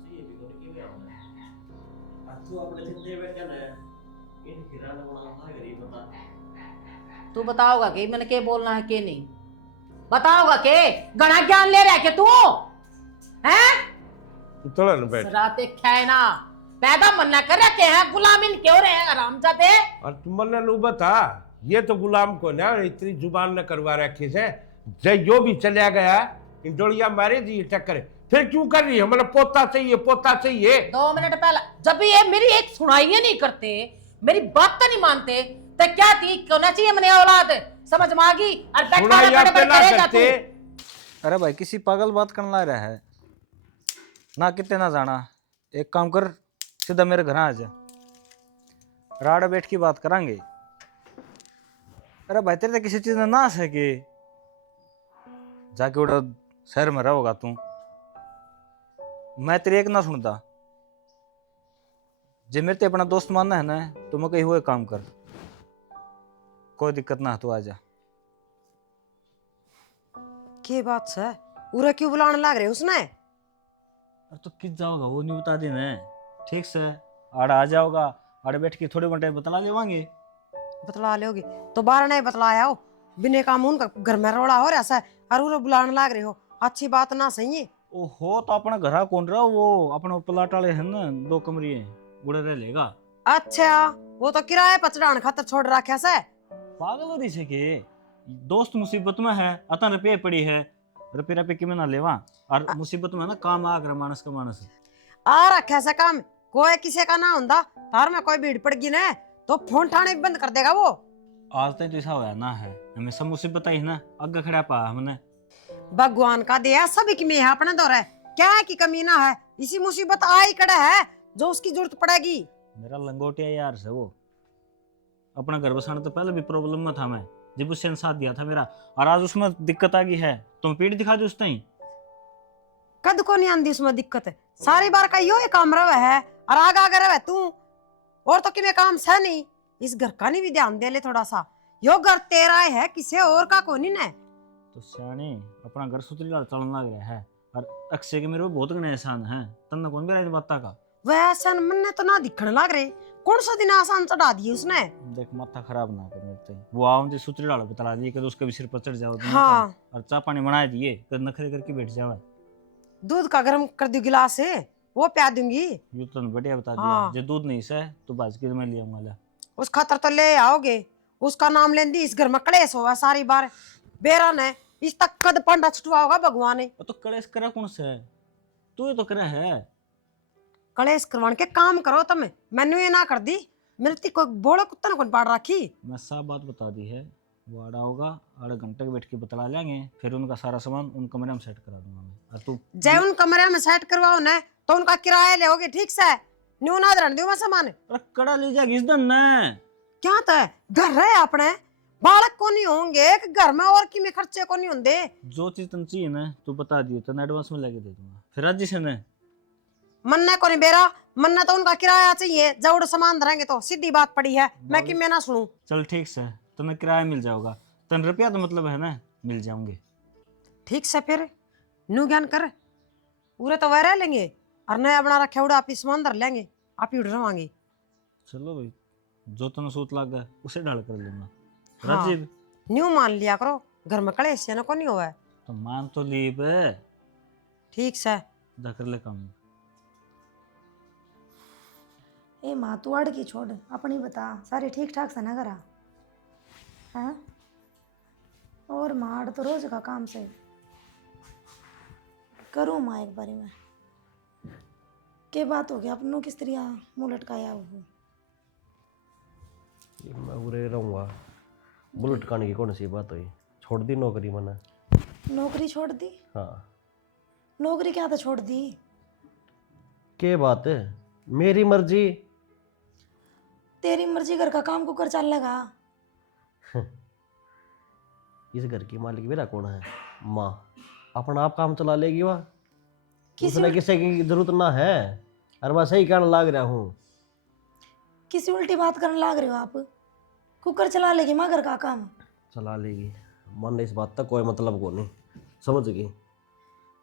सही है बिगड़ के भी आऊंगा और तू अपने जितने बैठे ना इन किराना बना गरीब बता। तू बताओगा कि मैंने क्या बोलना है के नहीं बताओगा के? गणा ज्ञान ले रहा के तू हैं? थोड़ा ना बैठ। राते खाना पैदा मन्ना कर रखे हैं, गुलामिन क्यों रहे हैं हरामजादे? और तुम मन नु बता, ये तो गुलाम को ना इतनी जुबान न करवा रखी से, जय जो भी चला गया इन डोलिया मारे जी टक्कर, फिर क्यों कर रही है? मतलब पोता चाहिए पोता चाहिए। 2 मिनट पहला जब ये मेरी एक सुनाई नहीं करते, मेरी बात तो नहीं मानते, तो क्या थी होना चाहिए मैंने औलाद, समझ में आ गई? और बैठा सुनाई बड़े आपके बड़े ना करेगा करते, तू। अरे भाई किसी पागल बात करने लग रहा है ना, कितने ना जाना। एक काम कर, सीधा मेरे घर आ जा, राड़ा बैठ की बात करांगे। अरे भाई तेरे तो किसी चीज में नाश है कि जाके उड़ा शहर में रहोगा तू, मैं तेरी एक ना सुनता। जे मेरे ते अपना दोस्त मानना है ना तो मैं कहीं हुए काम कर, कोई दिक्कत ना, तू आ जा। के बात है, उरे क्यों बुलाने लग रहे उसने? अरे तो किस जाओगा वो नहीं बता देना, ठीक से आड़ा आ जाओगा, आड़े बैठ के थोड़े मोटे बतला लेवांगे। बतला लोगे तो बारह नहीं बतलाया हो, बिना काम उनका घर में रोड़ा हो रहा है और उरे बुलाने लग रहे हो, अच्छी बात ना सही है। ओहो तो अपना घर कौन रहा, वो अपना प्लाट वाले है ना, 2 कमरे उड़े रह लेगा। अच्छा वो तो किराए पर चढ़ाने खातर छोड़ रखा से। पागल हो रही है कि दोस्त मुसीबत में है, अतन रुपये पड़ी है, रुपये कि में ना लेवा, और मुसीबत में ना काम आ कर मानस का मानस आ रखा से काम, कोई किसी का ना होता, तार में कोई भीड़ पड़ गई ना तो फोन ठाने बंद कर देगा वो। आज तक तो ऐसा होया ना है, हमेशा मुसीबत आई ना अग्गा खड़ा पा हमने। भगवान का दिया सभी की में है अपने दौर है, क्या है की कमी ना है, इसी मुसीबत आई कड़ा है जो उसकी जरूरत पड़ेगी। मेरा लंगोटिया यार से वो अपना घर बसाने तो पहले भी प्रॉब्लम में था मैं, जब उससे साथ दिया था मेरा, और आज उसमें दिक्कत आ गई है, तुम पीठ दिखा दो उस टाइम। कद को नहीं आंदी उसमें दिक्कत है, सारी बार का यो काम रवे है और आगे आगे रवे तू, और तो कि काम से नहीं, इस घर का नहीं भी ध्यान दे ले थोड़ा सा, यो घर तेरा है किसी और का कोनी ने। तो सियाने अपना घर सुतरी लाल चलने लग रहा है, और अक्षय के मेरे को बहुत घने एहसान है, तन्ने कौन मेरा बाता का वैसे मन तो ना दिखने लग रहे, कौन सा दिन आसान चढ़ा दिए उसने। देख माथा खराब ना कर मेरे ते, वो आओ मुझे सुतरी लाल बतला दिए कि उसके भी सिर पर चढ़ जाओ, हाँ और चाय पानी बना दिए कि नखरे करके बैठ जाओ। दूध का गर्म कर दी गिलास है वो प्या दूंगी। ये तो बढ़िया बता दिया। हाँ। जो दूध नहीं से तो बाज के मैं ले आऊंगा ला। उस खातर तो ले आओगे, उसका नाम लेंदी इस घर में कलेश होगा सारी बार, बेरा ने इस तक कद पंडा छुटवा होगा भगवान ने। तो कलेश करा कौन सा है, तू ही तो करा है। कलेश करवान के काम करो तुम, मैंने ये ना कर दी, मेरे ती कोई बोले कुत्ता ने कौन पाड़ रखी। मैं साफ बात बता दी है, वो आड़ा होगा, आधे घंटे के बैठ के बतला लेंगे, फिर उनका सारा सामान उन कमरे में सेट करा दूंगा मैं। और तू जय उन कमरे में सेट करवाओ ना तो उनका किराया लोगे ठीक से, न्यू ना दरण दूं मैं सामान। अरे कड़ा ले जा घिस दन ना। क्या तो है घर रहे अपने बालक को नहीं होंगे एक घर में, और कि में खर्चे को नहीं होंगे। जो चीज तुम चाहिए ना तू बता दियो तो एडवांस में लेके दे दूंगा, फिर आज से ना मन्ना को नहीं बेरा, मन्ना तो उनका किराया चाहिए, जब सामान धरेंगे तो सीधी बात पड़ी है, मैं कि मैं ना सुनूं। चल ठीक से तुम्हें किराया मिल जाओगा, तन रुपया तो मतलब है ना मिल जाओगे। ठीक से फिर न्यू ज्ञान कर, पूरे तो वह रह लेंगे और नया बना रखे उड़ा आप सामान धर लेंगे, आप ही उड़ रवांगे। चलो भाई जो तुम सूत लग गया उसे ढाल कर लूंगा। हाँ। राजीव न्यू मान लिया करो, घर में कलेश ना को नहीं हुआ है। तो मान तो लीब ठीक से कर ले काम। ए माँ तू अड़ की छोड़, अपनी बता, सारे ठीक ठाक से ना करा हैं? और माँ अड़ तो रोज का काम से करूँ माँ एक बारी में के बात हो गया, अपनों की स्त्रियाँ मुँह लटकाया हो। मैं उरे रहूँगा, बुलेट काने की कौन सी बात हुई, छोड़ दी नौकरी मैंने। नौकरी छोड़ दी? हाँ नौकरी क्या तो छोड़ दी? के बात है, मेरी मर्जी। तेरी मर्जी, घर का काम कुकर चल लगा। इस घर की मालिक मेरा कौन है, माँ अपना आप काम चला लेगी वह, उसने किसी की जरूरत ना है, और मैं सही कहने लाग रहा हूँ। किसी उल्टी बात करने लाग रहे हो आप, कुकर चला लेगी माँ घर का काम। चला लेगी, मन इस बात तक कोई मतलब को नहीं, समझ गई।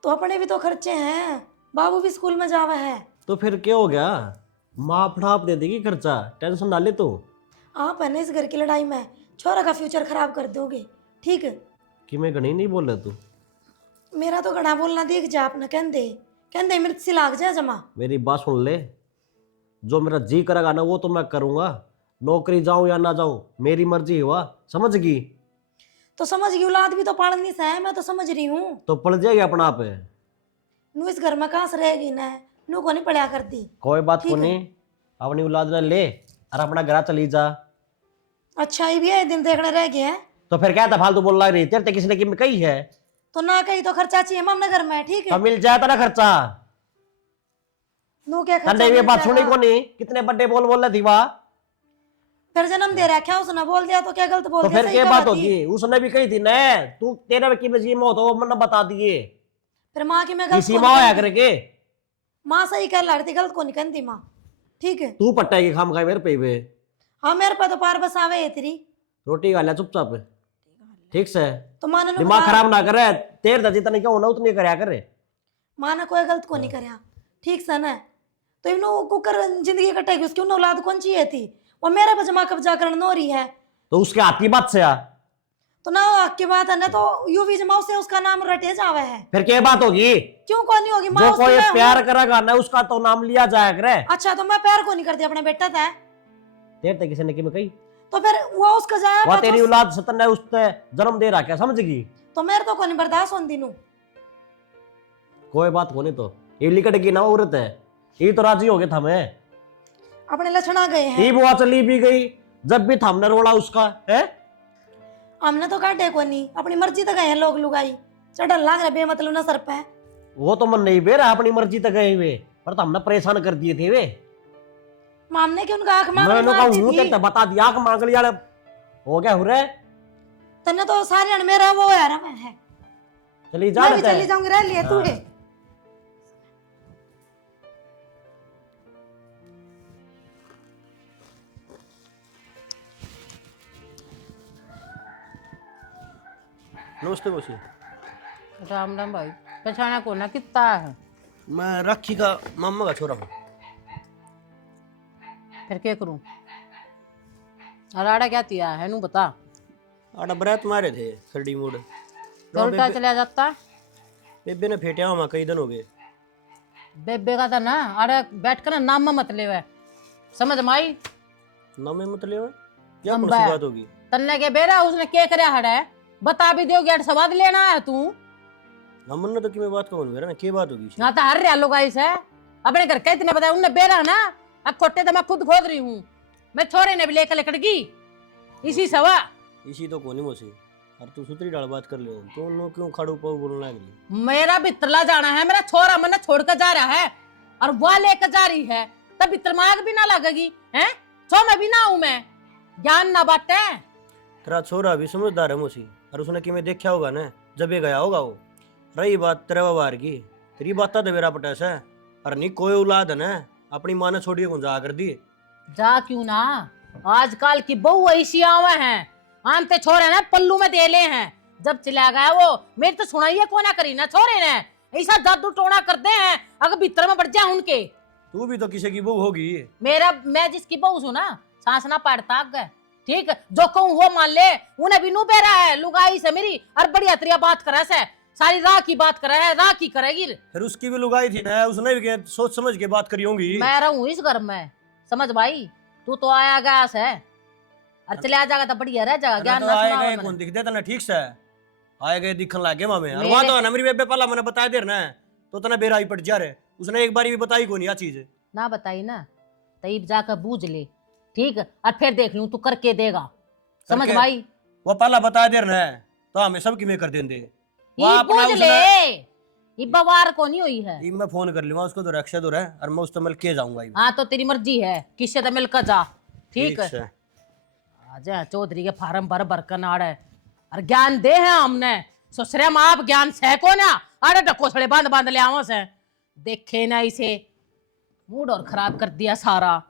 तो अपने भी तो खर्चे हैं, बाबू भी स्कूल में जावा है। तो फिर क्या हो गया, माँ अपना आप दे देगी खर्चा, टेंशन ना ले तू। आप है ना इस घर की लड़ाई में छोरा का फ्यूचर खराब कर दोगे, ठीक है? कि मैं घनी नहीं बोल रहा तू, मेरा तो घना बोलना देख जा अपना, कहते मृत सी लाग जाए जमा। मेरी बात सुन ले, जो मेरा जी करेगा ना वो तो मैं करूँगा, नौकरी जाऊँ या ना जाऊँ मेरी मर्जी हुआ, समझ गई? तो समझ गई, औलाद भी तो पालनी से है, मैं तो समझ रही हूँ। तो पड़ जाएगी अपना आप, नू इस घर में कहाँ से रहेगी ना, नू को नहीं पढ़ा करती। कोई बात ठीक को है। नहीं, अपनी औलाद ने ले और अपना घर चली जा। अच्छा ये भी है दिन देखने रह गए हैं। तो फिर क्या था फालतू बोल रही, तेरे किसी ने की कही है, तो ना कहीं तो खर्चा चाहिए मामला घर में, ठीक तो है? मिल जाता ना खर्चा। नो क्या खर्चा तन्ने ये मिल बात सुनी जाएगा? को नहीं, कितने बड़े बोल रही थी वहाँ। फिर जन्म दे रखा उसने, बोल दिया तो क्या गलत बोल तो दिया? फिर सही क्या कहा बात थी। होगी, उसने भी कही थी न, तू तेरे की बजी मौत हो मैंने बता दिए, फिर माँ की मैं गलत इसी को माँ नहीं होया कहती। करके। माँ सही कह लड़ती, गलत को नहीं कहती माँ, ठीक है? तू पट्टाएगी खाम खाए मेरे पे वे। हाँ मेरे पे तो पार बस आवे है तेरी। रोटी खा लिया चुपचाप, ठीक से। तो माँ ने दिमाग खराब ना करे, तेरे दर्जी तने क्या होना उतनी करया करे। माँ ने कोई गलत को नहीं करया, ठीक से ना? तो इन्हों कुकर जिंदगी कटेगी उसकी, उन्होंने औलाद कौन चाहिए थी? वो मेरे पे जमा कब्जा करने नो रही है। तो उसके हाथ की बात से आ, तो ना की बात है ना, तो यूवी जमाओ से उसका नाम रटे जावे है। फिर क्या बात होगी? क्यों कौन नहीं होगी? माँ जो उसकी कोई मैं हूँ। प्यार करेगा ना उसका तो नाम लिया जाया करे। अच्छा तो मैं प्यार को नहीं करती अपने बेटा था, तेरे ते किसी ने की में कही, तो फिर वो उसका जाया वह पाछो- तेरी औलाद सतन ने उसने जन्म दे रहा क्या, समझगी? तो मेरे तो को नहीं बर्दाश्त होती नू। कोई बात होनी तो ये लिकट की ना औरत है, ये तो राजी हो गए था मैं। अपने लक्षण आ गए हैं। ये बुआ चली भी गई, जब भी थामने रोड़ा उसका है। हमने तो काटे को नहीं, अपनी मर्जी तो गए हैं लोग लुगाई, चढ़न लाग रहे बेमतलब ना सर पे। वो तो मन नहीं बेरा, अपनी मर्जी तक गए हुए, पर तो हमने परेशान कर दिए थे वे। मामने की उनका आंख मांग मैंने कहा मारती हूं थी। ते बता दिया कि मांग लिया हो गया हुरे। तन्ने तो सारे अण मेरा वो है रहा है। चली जा मैं भी लेते चली हैं। जाऊंगी, रह लिए तू हाँ। है। नमस्ते मौसी। राम राम भाई, पछाना को ना कितना है? मैं राखी का मामा का छोरा हूँ। फिर क्या करूं? अराड़ा क्या तिया है नू बता। आड़ा बरात मारे थे खरडी मोड़, तो उल्टा चला जाता। बेबे ने फेटिया वहाँ कई दिन हो गए। बेबे का था ना, अरे बैठ कर ना नाम में मत ले, समझ माई। ना में मतलब क्या कौन अम्बा। सी बात होगी? तन्ने के बेरा उसने क्या करया हड़ा है, बता भी दियो, गेट सवाद लेना है तू। हमन ने तो कि मैं बात कौन मेरा ना क्या बात होगी? यहाँ तो हर रहा लोग से अपने घर के इतने बताया, उनने बेरा ना, अब खोटे तो मैं खुद खोद रही हूँ, मैं छोरे ने भी लेकर लकड़गी इसी सवा। इसी तो कोनी मौसी, और तू सुतरी डाल बात कर ले, तो नो क्यों खाड़ू पाऊ बोलने लग रही? मेरा बित्रला जाना है, मेरा छोरा मन छोड़ कर जा रहा है और वह लेकर जा रही है, तब बित्रमाग भी ना लगेगी हैं? छो मैं भी ना हूं, मैं ज्ञान ना बाटे। तेरा छोरा भी समझदार है मौसी, और उसने कि मैं देखा होगा ना, जब ये गया होगा वो। रही बात तेरे व्यवहार की, तेरी बात तो मेरा पटास है, और नहीं कोई औलाद है ना अपनी माँ ने छोड़ी को जा कर दी। जा क्यों ना, आजकल की बहू ऐसी आवे हैं, आमते छोरे ना पल्लू में दे ले हैं, जब चला गया वो मेरी तो सुनाइए को ना करी ना छोरे ने, ऐसा जादू टोना करते हैं अगर भीतर में बढ़ जाए उनके। तू भी तो किसी की बहू होगी। मैं जिसकी बहू हूं ना, सांस ना पड़ता आगे, ठीक, जो कहूँ वो मान ले। उन्हें भी नू बेरा है लुगाई से मेरी, और बढ़िया तरिया बात करे से, सारी राह की बात करे है, राह की करेगी। फिर उसकी भी लुगाई थी ना, उसने भी सोच समझ के बात करी होंगी। मैं रहूं इस घर में, समझ भाई, तू तो आया गया से और चले आ जाएगा तो बढ़िया रह जाएगा, ज्ञान तो ना आए सुनावा गए मैंने। कौन दिख देता ना, ठीक से आए गए दिखन लागे मामे, और मेरे- वहां तो है ना मेरी बेबे पहला मैंने बताया देर ना, तो तना बेराई पड़ जा रहे, उसने एक बारी भी बताई कौन आ चीज। ना बताई ना, तब जाकर बूझ ले, ठीक, और फिर देख लूं तू करके देगा, समझ करके? भाई। वो पहला बताया देर ना, तो हमें सबकी में कर देंगे। ये बूझ ले, ये बवार को नहीं हुई है। मैं फोन कर लूंगा उसको, तो रक्षा तो रहे, और मैं उस तो मिल के जाऊंगा। हाँ तो तेरी मर्जी है, किससे तो मिलकर जा, ठीक है। से। आजा चौधरी के फार्म भर भर कर नाड़ है, और ज्ञान दे है हमने, ससुरे माँ आप ज्ञान सह को ना, अरे डकोसड़े बांध बांध ले आवो से, देखे ना इसे, मूड और खराब कर दिया सारा।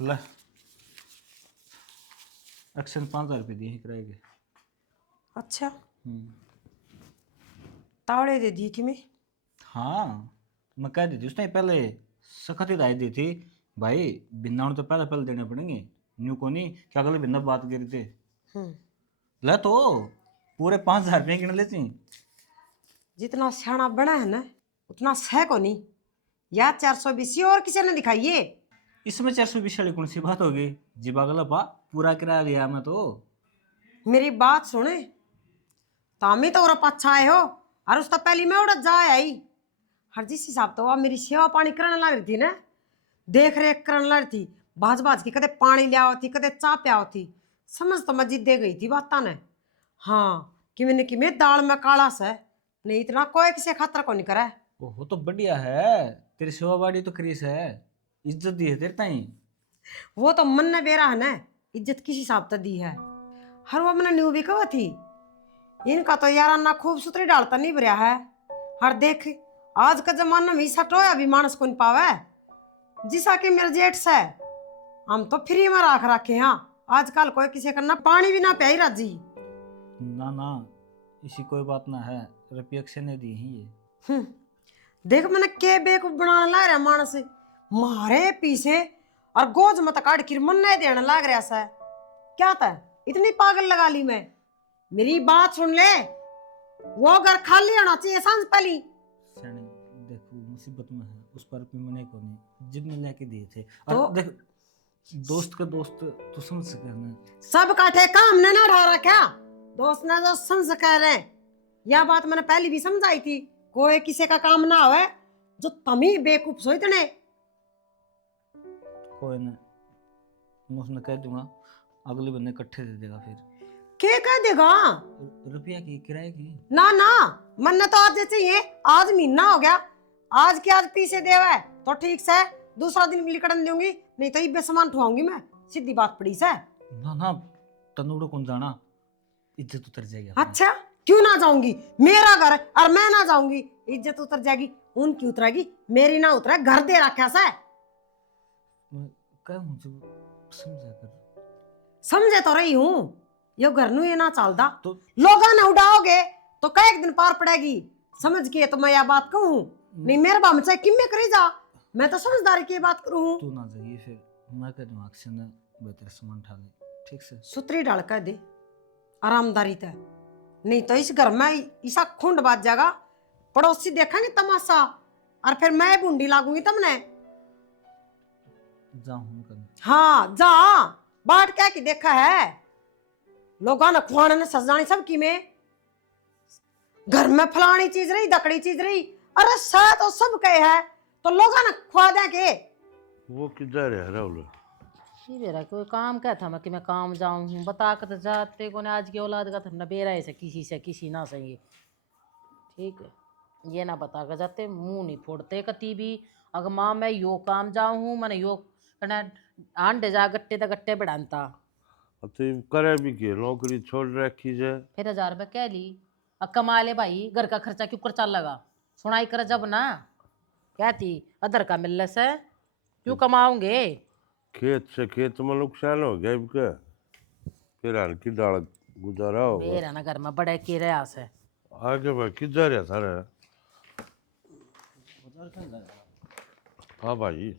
ले एक्शन 5,000 रुपये दिए किराए के। अच्छा तावड़े दे दी कि मैं। हाँ मैं कह दी थी उसने पहले, सख्त हिदायत दी थी भाई, बिन्ना तो पहले पहले देने पड़ेंगे, न्यू को नहीं क्या कल बिन्ना बात करी थे। ले तो पूरे 5,000 रुपये गिन लेती। जितना सियाना बना है ना उतना सह को नहीं, या 420 और किसी ने दिखाइए। इसमें 420 वाली कौन सी बात होगी, जिबा गला पा पूरा किराया लिया मैं तो। मेरी बात सुने, तामी तो और पाछा आए हो, और उसका पहली मैं उड़ जा आई, हर जिस हिसाब तो वह मेरी सेवा पानी करने लग रही थी ना, देख रेख करने लग रही थी, बाज बाज की कदे पानी लिया होती कदे चाह पिया होती। समझ तो मैं जिद्दे गई थी बात ने। हाँ कि मैंने कि मैं दाल में काला से नहीं इतना कोई किसी खातर को नहीं करे। वो तो बढ़िया है, तेरी सेवा बाड़ी तो करीस है, इज्जत दी है तेरे ताई। वो तो मन ने बेरा है ना, इज्जत किस हिसाब से दी है। हर वो मैंने न्यू भी कहा थी इनका तो यार ना खूबसूरती डालता नहीं भरिया है। हर देख आज का जमाना में ऐसा टोया भी मानस को नहीं पावे जिसा कि मेरे जेठ से हम तो फ्री में राख रखे। हाँ आजकल कोई किसी का ना पानी भी ना पिया राजी। ना ना इसी कोई बात ना है, रुपये अक्षय ने दी ही ये। देख मैंने के बेवकूफ बनाने ला रहा मानस मारे पीछे और गोज मत काट के मन नहीं देने लाग रहा सा। क्या था इतनी पागल लगा ली मैं। मेरी बात सुन ले, वो घर खाली होना चाहिए सांझ पहली। सैनी देखो मुसीबत में है, उस पर रुपये मैंने को नहीं जितने लेके दिए थे। तो और देख दोस्त का दोस्त तू समझ सके ना, सब काठे काम ने ना ढा रखा दोस्त ने जो समझ कह रहे। यह बात मैंने पहले भी समझाई थी, कोई किसी का काम ना होए जो तमी बेवकूफ सो इतने। कोई ना मैं उसने कह दूंगा अगले बंदे इकट्ठे दे देगा। फिर क्या कह देगा? रुपया की किराए की ना ना मन तो आज चाहिए, आज महीना हो गया, आज के आज पीछे देवा है तो ठीक से दूसरा दिन लिकड़न दूंगी नहीं तो ये सामान ठुआऊंगी मैं। सीधी बात पड़ी से। ना ना तनुड़ो कौन जाना, इज्जत उतर जाएगी अपनी। अच्छा क्यों ना जाऊंगी, मेरा घर और मैं ना जाऊंगी इज्जत उतर जाएगी। उनकी उतरेगी मेरी ना उतरे, घर दे रखा से। समझा कर समझे तो रही हूँ, यो घर नू ये ना चलदा तो लोगा ने उड़ाओगे तो कई दिन पार पड़ेगी। समझ के तो मैं यह बात कहूँ नहीं मेरे बाम से किम्मे करी जा, मैं तो समझदारी की बात करूँ। तू ना जाइए फिर मैं कह दूँ अक्षय ने बेहतर सामान उठा ले ठीक से। सुतरी डाल कर दे आरामदारी तय, नहीं तो इस घर में ऐसा खुंड बाज जाएगा पड़ोसी देखेंगे तमाशा और फिर मैं बूंदी लागूंगी तुमने। जाऊँ कर हाँ जा बाट क्या की देखा है लोगों ने खुआने ने सजानी सब की में घर में फलानी चीज रही दकड़ी चीज रही, अरे सह तो सब कहे है तो लोगों ने खुआ देंगे। वो किधर है राहुल? मेरा कोई काम क्या था मैं कि मैं काम जाऊं हूँ बता कर तो जाते को ने आज की औलाद का था बेरा ऐसे किसी ना सही। ठीक है ये ना बता कर जाते मुंह नहीं फोड़ते कती भी। अगर माँ मैं यो काम जाऊं हूँ मैंने यो करना आंडे जा गट्टे बढ़ाता। तो करे भी के नौकरी छोड़ रखी है फिर 1000 रुपये कह ली अब कमा ले भाई, घर का खर्चा क्यों कर चल लगा सुनाई कर जब ना कहती अदर का मिलने से क्यों कमाओगे। खेत से खेत में नुकसान हो गया इनका, फिर हल्की दाल गुजारा होगा। मेरा ना घर में बड़े के रहा से आगे भाई किधर है सारा? हाँ भाई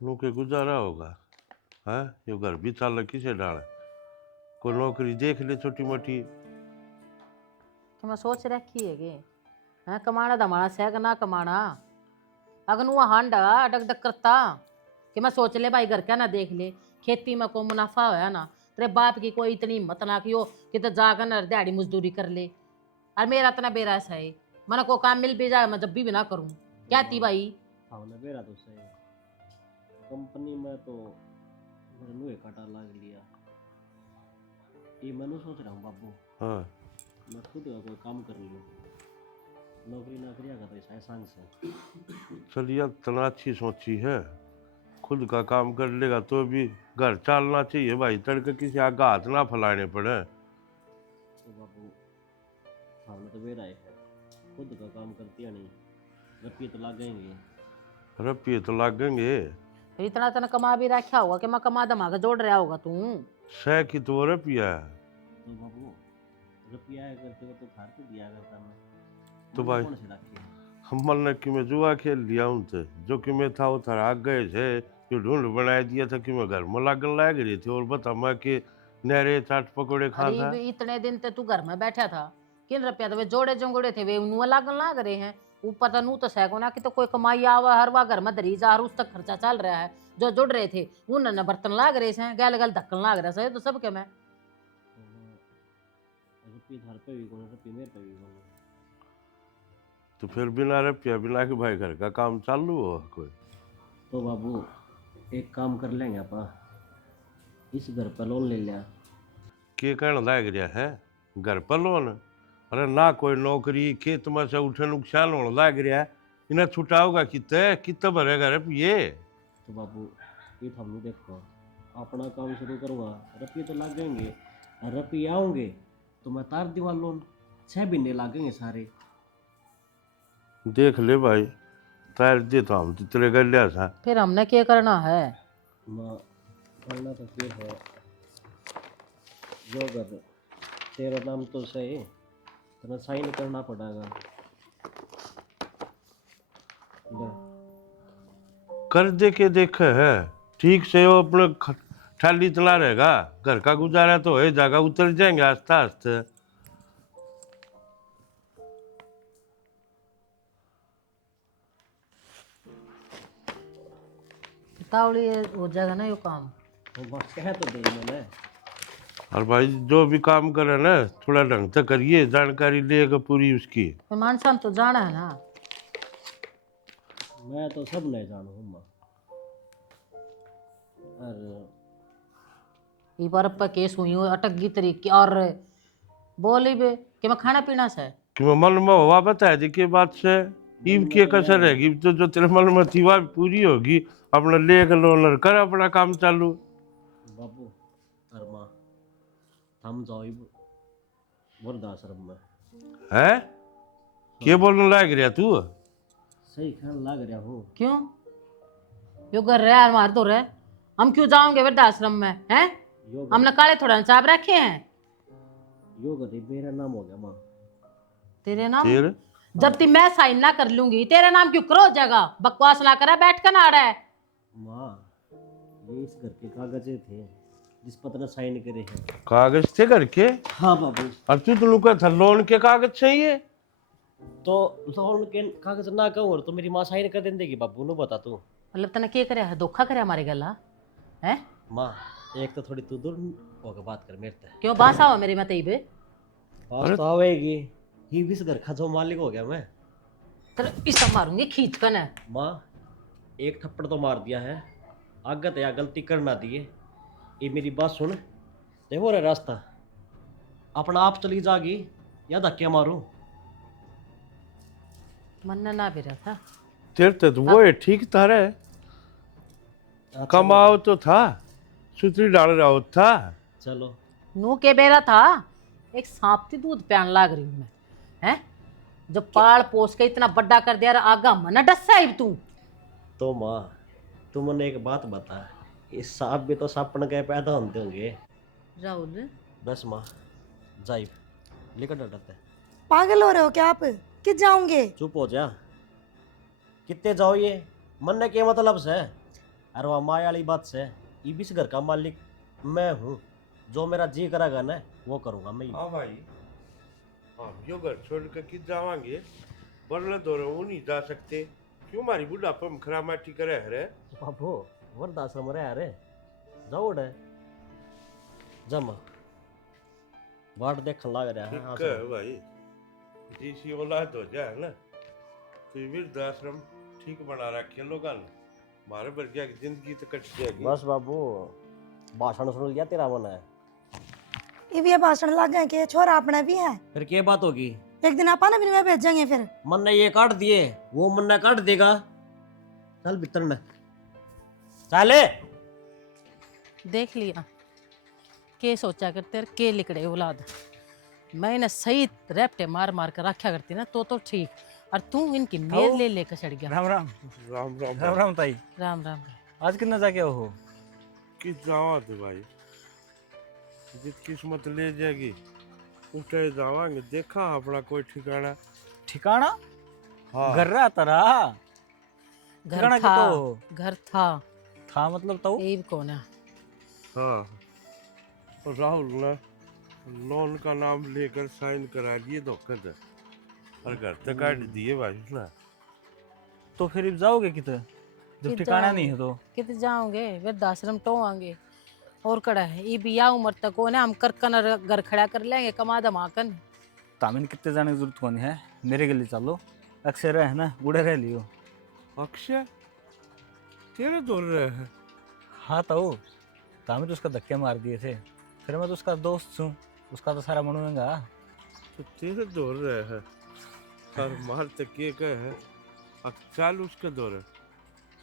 के गुजारा होगा है, ये घर भी चाल किसे डाले, कोई नौकरी देख ले छोटी मोटी। तो मैं सोच रखी है कि हाँ कमाना दमाना सह ना कमाना। अगर वो हांडा डग डग करता कि मैं सोच ले भाई घर क्या ना देख ले खेती में को मुनाफा होया ना तेरे बाप की कोई इतनी हिम्मत ना कि वो किधर जाकर ना दिहाड़ी मजदूरी कर ले। और मेरा इतना बेरा ऐसा है मैंने को काम मिल भी जाए मैं जब भी ना करूँ क्या थी भाई। हाँ ना बेरा तो सही कंपनी में तो मुझे काटा लग लिया। ये मैं सोच रहा हूँ बाबू हाँ मैं खुद कोई काम कर लूँ, नौकरी ना करिया का तो ऐसा आसान से। चलिए तना अच्छी सोची है, खुद का काम कर लेगा तो भी घर चलना चाहिए भाई, तड़के किसी आगे हाथ ना फैलाने पड़े। तो बाबू सामने तो बेरा है खुद का काम करती है नहीं, रुपये तो लगेंगे। रुपये तो लगेंगे फिर इतना इतना कमा भी रखा होगा कि मैं कमा दमा के जोड़ रहा होगा तू। सह की तो रुपया है तो बाबू रुपया करते हो तो थार तो दिया करता मैं तो भाई कौन से रखी है? हम ने कि मैं जुआ खेल लिया उनसे, जो कि मैं था वो थारा आग गए थे, जो ढूंढ बनाया दिया था कि मैं घर में लागन लाग रही थी और बता मैं कि नहरे चाट पकौड़े खा था। अरे इतने दिन ते तू घर में बैठा था किन रुपया तो वे जोड़े जोड़े थे वे उन्हें लागन लाग रहे हैं ऊपर तो नू तो सैको ना कि तो कोई कमाई आवा हर वार घर में दरी जा उस तक खर्चा चल रहा है। जो जुड़ रहे थे उन्होंने बर्तन लाग रहे हैं गैल गैल धक्कन लाग रहा है तो सब के मैं रुपये थार पे भी कौन रुपये मेरे पे भी कौन। तो फिर बिना रुपया बिना के भाई घर का काम चालू हो कोई। तो बाबू एक काम कर लेंगे अपा, इस घर पर लोन ले लिया। के कहने लाग रहा है घर पर लोन? अरे ना कोई नौकरी, खेत में से उठे नुकसान होने लाग रहा है, इन्हें छुटाओगा कितने कितने भरेगा रे ये? तो बाबू ये हम देखो, अपना काम शुरू करूँगा, रुपये तो लगेंगे, रुपये आओगे तो मैं तार दूंगा लोन, 6 महीने लगेंगे सारे। देख ले भाई, तार दे तो हम तो तेरे घर लिया था। फिर हमने क्या करना है? माँ करना तो फिर है, जो कर तेरा नाम तो सही, तेरा साइन करना पड़ेगा। ले। कर दे के देखे है, ठीक से वो अपने ठाली इतना रहेगा, घर का गुजारा तो है, जागा उतर जाएंगे आस्ते आस्ते। तावड़ी हो जाएगा ना यो काम। वो बस कह तो दी मैंने। और भाई जो भी काम करे ना थोड़ा ढंग से करिए, जानकारी लेगा पूरी उसकी। मान सान तो जाना है ना। मैं तो सब नहीं जानू हूँ माँ। अरे ई बार पर केस हुई हो अटक गई तरीके और बोली बे कि मैं खाना पीना से कि मैं मन में हुआ बता दी के बात से ईव के कसर रहेगी, तो जो तेरे मन में थी वह पूरी होगी। अपना लेकर लोनर कर अपना काम चालू। बाबू और माँ हम जाओ वृद्धाश्रम में। है क्या बोलने लग रहा तू? सही ख्याल लग रहा हो। क्यों यो कर रहे हैं हमारे तो रहे, हम क्यों जाओगे वृद्धाश्रम में? हैं हमने काले थोड़ा चाप रखे हैं। यो गरीब मेरा नाम हो गया माँ। तेरे नाम? तेरे जब तक मैं साइन ना कर लूंगी तेरे नाम क्यों करो जगह बकवास ना करा, बैठ कर ना आ रहा है। माँ ये इस घर के कागजे थे जिस पर तूने साइन करे हैं। कागज थे घर के? हाँ बाबू। और तू तो लुका था लोन के कागज चाहिए? तो लोन के कागज ना कहूँ तो मेरी माँ साइन कर देगी बाबू, नु बता तू। मतलब तने क्या करे है, धोखा करे हमारे गला है? माँ एक तो थोड़ी तू दूर होकर बात कर मेरे से। क्यों बास आओ मेरी मत इबे? बात तो आवेगी, ही भी इस घर का जो मालिक हो गया मैं। तेरे इस मारूंगी खींच कर ना। माँ एक थप्पड़ तो मार दिया है, आगत या गलती करना दिए। ये मेरी बात सुन, देखो रे रास्ता अपना आप चली जागी या धक्के मारूं? मन ना भी रहा था तेरे तो वो है ठीक था रे, कमाओ तो था, सुतरी डाल रहा हो था। चलो नू के बेरा था, एक सांप थी दूध प्यान लाग रही हूं मैं हैं, जो पाल पोस के इतना बड़ा कर दिया आगा मन डसा है तू। तो माँ तुमने एक बात बता, इस सांप भी तो सपन के पैदा होते होंगे। राहुल बस माँ जाइब लेकर डरते। पागल हो रहे हो क्या आप? किस जाओगे? चुप हो जा, कितने जाओ ये मन ने क्या मतलब से? अरे वह माया वाली बात से, ये भी इस घर का मालिक मैं हूँ, जो मेरा जी करेगा ना वो करूँगा मैं। हाँ भाई, हाँ यो घर छोड़ कर किस जावांगे, वरना तो वो नहीं जा सकते। क्यों मारी बुढ़ापा में खरा माटी करे है? बाबू वृद्धाश्रम रहे अरे जाओ डे जमा बाट देखने लग रहा है। ठीक है भाई, जिसी औलाद हो जाए ना तो वृद्धाश्रम ठीक बना रखे लोगों ने, हमारे बर्गिया की जिंदगी तो कट जाएगी। बस बाबू भाषण सुन लिया तेरा मन है, ये भी भाषण लग गए कि छोरा अपना भी है। फिर क्या बात होगी? एक दिन आपा ना भी मैं भेजेंगे फिर। मन ने ये काट दिए वो मन ने काट देगा। चल भीतर में चले। देख लिया के सोचा करते के लिकड़े औलाद, मैं इन्हें सही रैपटे मार मार कर रखा करती ना तो ठीक, और तू इनकी मेर ले लेकर चढ़ गया। राम राम राम राम राम राम ताई। राम राम। आज कितना जाके हो? किस जावा थे भाई, जित किस्मत ले जाएगी उठे जावांगे। देखा अपना कोई ठिकाना? ठिकाना? हाँ घर रहा तरा ठिकाना घर था, कितो? घर था मतलब तो ये कौन है? हाँ, और राहुल ने लोन का नाम लेकर साइन करा दिए धोखे से, और घर तक काट दिए भाई ना। तो फिर जाओगे किधर जब कि ठिकाना नहीं जाओ- है तो? कित जाओगे वृद्धाश्रम तो आएंगे और कड़ा है ये भी या उम्र तक हो ना, हम करकन घर खड़ा कर लेंगे कमा दमाकन। तामिन कितने जाने की जरूरत कौन है, मेरे के लिए चलो, अक्सर है ना बूढ़े रह लियो। अक्षय तेरे दौर रहे हैं? हाँ तो हमें तो उसका धक्के मार दिए थे, फिर मैं तो उसका दोस्त हूँ, उसका तो सारा मनुएगा। तो तेरे दौर रहे हैं और मार तक के है। अब चल उसके दौर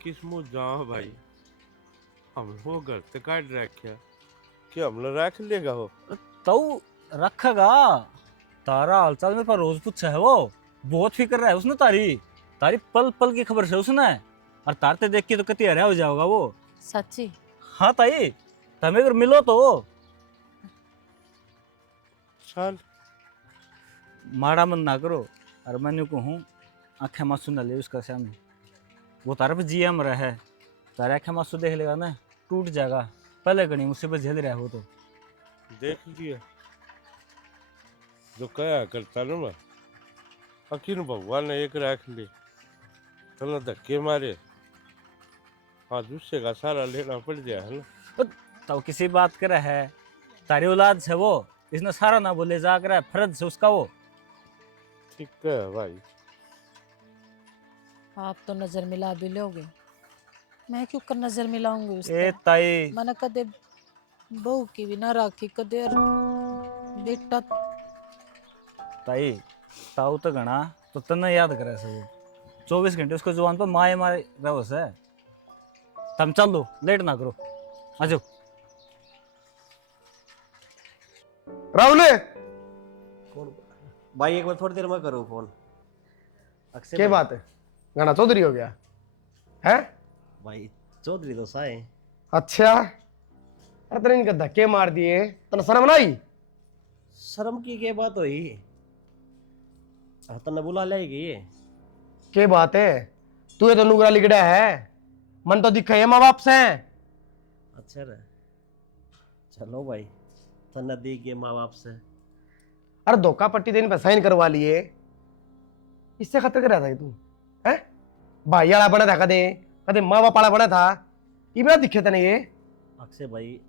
किस मुँह जाओ भाई, हम हो घर तक काट रखा कि हम लोग रख लेगा हो। तो रखेगा, तारा हालचाल मेरे पास रोज पूछा है, वो बहुत फिक्र है उसने, तारी तारी पल पल की खबर है उसने, और तारते देख के तो कति हरा हो जाओगा वो। सच्ची? हाँ ताई, तुम्हें अगर मिलो तो चल माड़ा मन ना करो, और मैंने कहूँ आंखें मासू न ले उसका सामने, वो तारा पे जिया मरा है, तारे आंखें मासू देख लेगा ना टूट जाएगा, पहले गणी मुसीबत झेल रहा हो तो। देख लिया जो कया करता ना मैं, अखिन भगवान ने एक रख ली तो धक्के मारे, आज उससे का सारा लेना पड़ गया है ना। तो किसी बात करे है, तारी औलाद है वो, इसने सारा ना बोले जा कर फर्ज से उसका वो। ठीक है भाई। आप तो नजर मिला भी लोगे, मैं क्यों कर नजर मिलाऊंगी ए उससे? ताई, मैंने कदे बहू की भी ना राखी, कदे और बेटा। ताई ताऊ तो घना तो तन्ने याद करे सब 24 घंटे उसको जुबान पर माए मारे रहो से। तुम चल दो, लेट ना करो, आ जाओ। राहुल कौन भाई, एक बार थोड़ी देर में करूँ फोन। अक्षय क्या भाई, बात है, गाना चौधरी हो गया है? भाई चौधरी तो साए। अच्छा, अरे तेरे इनके धक्के मार दिए, तने शर्म ना आई? शर्म की क्या बात हुई, तन्ने बुला लेगी। क्या बात है, तू ये तो नुगरा लिगड़ा है, मन तो दिखा है माँ बाप से। अच्छा रे, चलो भाई, तन्ने दी गए माँ बाप से। अरे धोखा पट्टी देने पे साइन करवा लिए, इससे खतर कर रहा था तू है? भाई वाला बना था कदे, कदे माँ बाप वाला बना था, ये मेरा दिखे था नहीं ये। अक्षय भाई,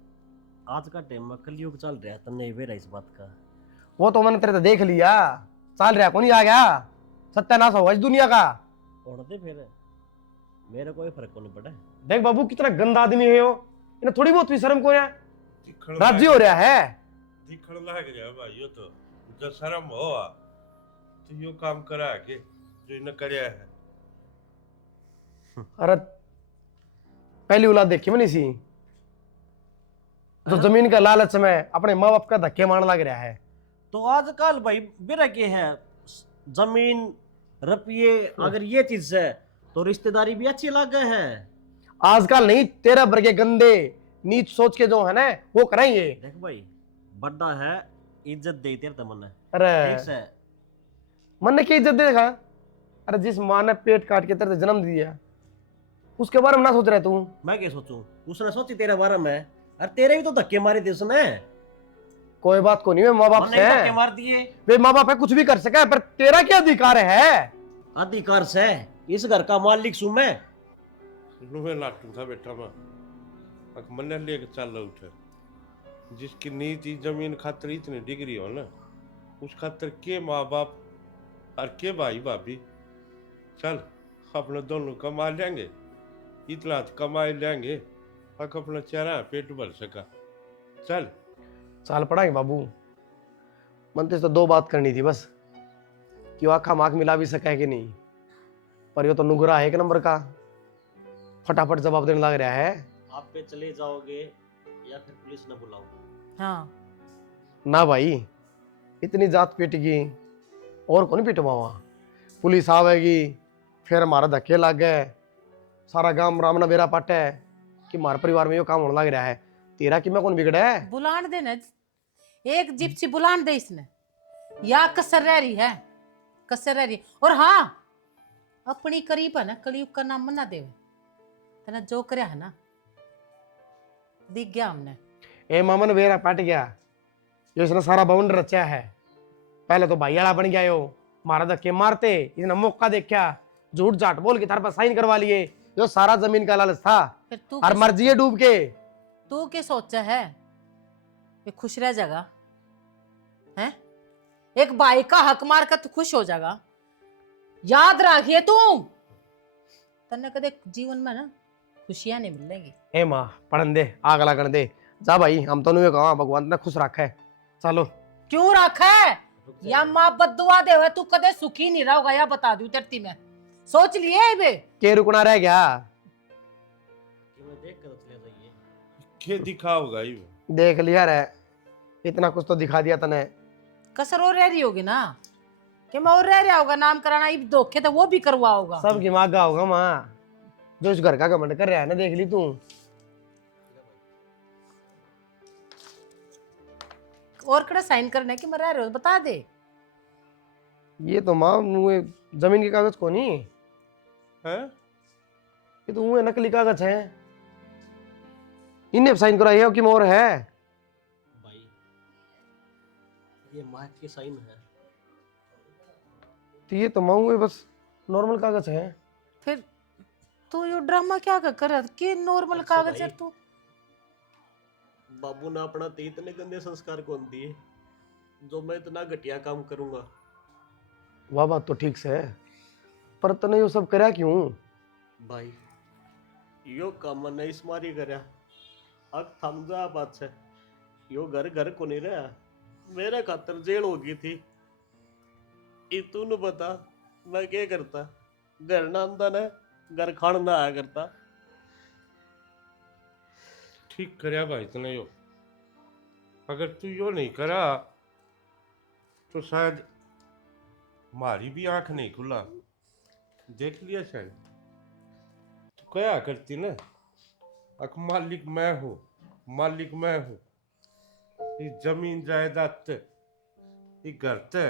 आज का टाइम में कलयुग चल रहा है, तन्ने वेरा इस बात का। वो तो मैंने तेरे तो देख लिया, चल रहा कौन आ गया, सत्यानाश होगा इस दुनिया का। उड़ दे फिर, मेरे कोई फर्क को नहीं पड़ा। देख बाबू कितना गंदा आदमी है हो, इन्हें थोड़ी बहुत भी शर्म को है, दिखण राज्य हो रहा है। दिखण लग गया भाई, यो तो जो शर्म हो तो यो काम करा के जो इन्हें करया है। अरे पहली औलाद देखी मैंने सी, तो जमीन का लालच में अपने माँ बाप का धक्के मारने लग रहा है। तो आजकल भाई बिरा के है, जमीन रुपये अगर ये चीज है तो रिश्तेदारी भी अच्छी लगे है। आजकल नहीं, तेरा वर्गे गंदे नीच सोच के जो है ना वो कराएंगे। देख भाई, बड़ा है, इज्जत दे तेरे तमन्ना, अरे ठीक से। मन ने क्या इज्जत देखा? अरे जिस माँ ने पेट काट के तेरे जन्म दिया उसके बारे में ना सोच रहे तू? मैं क्या सोचूं, उसने सोची तेरे बारे में, अरे तेरे भी तो धक्के मारे थे उसने। कोई बात को नहीं, वे माँ बाप हमने से भी धक्के हैं। मार दिए। वे माँ बाप है, कुछ भी कर सके, पर तेरा क्या अधिकार है? अधिकार से इस घर का मालिक सू मैं। लुहे लाटू था बेटा मैं, अक मन लेके चल उठे, जिसकी नीति जमीन खातर इतनी डिग्री हो ना, उस खातर के माँ बाप और के भाई भाभी, चल अपने दोनों कमा लेंगे, इतना तो कमा ही लेंगे, अक अपना चेहरा पेट भर सका। चल चाल पड़ाएंगे बाबू, मन तो दो बात करनी थी बस, कि वो आँख माख मिला भी सका है कि नहीं, पर ये तो नुगरा है एक नंबर का, फटाफट जवाब देने लग रहा है। आप पे चले जाओगे या फिर पुलिस न बुलाओगे? हाँ, ना भाई, इतनी जात पिटेगी और कौन पिटवावा, पुलिस आवेगी, फिर हमारा धक्के लग गए, सारा गांव राम न बेरा पाटे है कि हमारे परिवार में ये काम होने लग रहा है। तेरा कि मैं कौन बिगड़ा है? बुलान दे ना, एक जिप्सी बुलान दे इसने, या कसर रह रही है, कसर रह रही है। और हाँ, अपनी करीब है ना, कलयुग का नाम मना दे, तेना जो करे है ना दिख गया हमने। ए मामन बेरा पाट गया, ये इसने सारा बाउंड रचा है, पहले तो भाईयाड़ा बन गया यो, मारा धक्के मारते, इसने मौका देखा, झूठ झाट बोल के तार पर साइन करवा लिए, जो सारा जमीन का लालच था, फिर तू और मर्जी है डूब के। तू क्या सोचा है ये खुश रह जाएगा हैं? एक भाई का हक मार कर तू खुश हो जाएगा? याद रखिए तू, तन्ने कदे जीवन में ना खुशियां नहीं मिलेंगी। ए माँ पढ़न दे, आग लगन दे। जा भाई, हम तो नहीं कहा भगवान ने खुश रखा है। चलो। क्यों रखा है? या माँ बद्दुआ दे हुए तू कदे सुखी नहीं रहोगा, या बता दूं तेरती में सोच लिए बे। के रुकना रह गया? कि मैं देख कर चले जाइए। क्या दिखा होगा ये? देख लिया रे, इतना कुछ तो दिखा दिया तने। कसर और रह रही होगी ना कि मैं और रह रहा होगा, नाम कराना इब धोखे तो वो भी करवा होगा। सब दिमागा होगा माँ, जो इस घर का घमंड कर रहा है ना, देख ली तू। और कड़ा साइन करने की मैं रह रहे हो बता दे। ये तो माँ मुँह जमीन के कागज को नहीं हैं? ये तो मुँह नकली कागज है। इन्हें साइन कराई है कि मोर है? भाई ये महक की साइन है। तो ये तो माँ बस नॉर्मल कागज है। फिर तू यो ड्रामा क्या कर के नॉर्मल अच्छा कागज है भाई। तू। बाबू ने अपना ते इतने गंदे संस्कार कौन दिए जो मैं इतना घटिया काम करूंगा। वह बात तो ठीक से है, पर तने ये सब करा क्यों? भाई यो काम मैंने इस मारी करया। अब थम जा बात से। यो घर घर को नहीं रहा, मेरे खातर जेल हो गई थी। ई तू न बता मैं क्या करता? घर ना आंदा ने घर खान ना आया करता। ठीक करया भाई तने यो। अगर तू यो नहीं करा तो शायद हमारी भी आंख नहीं खुला। देख लिया शायद तू क्या करती ना। अक मालिक मैं हूँ, मालिक मैं हूँ। ये जमीन जायदाद ते, ये घर ते,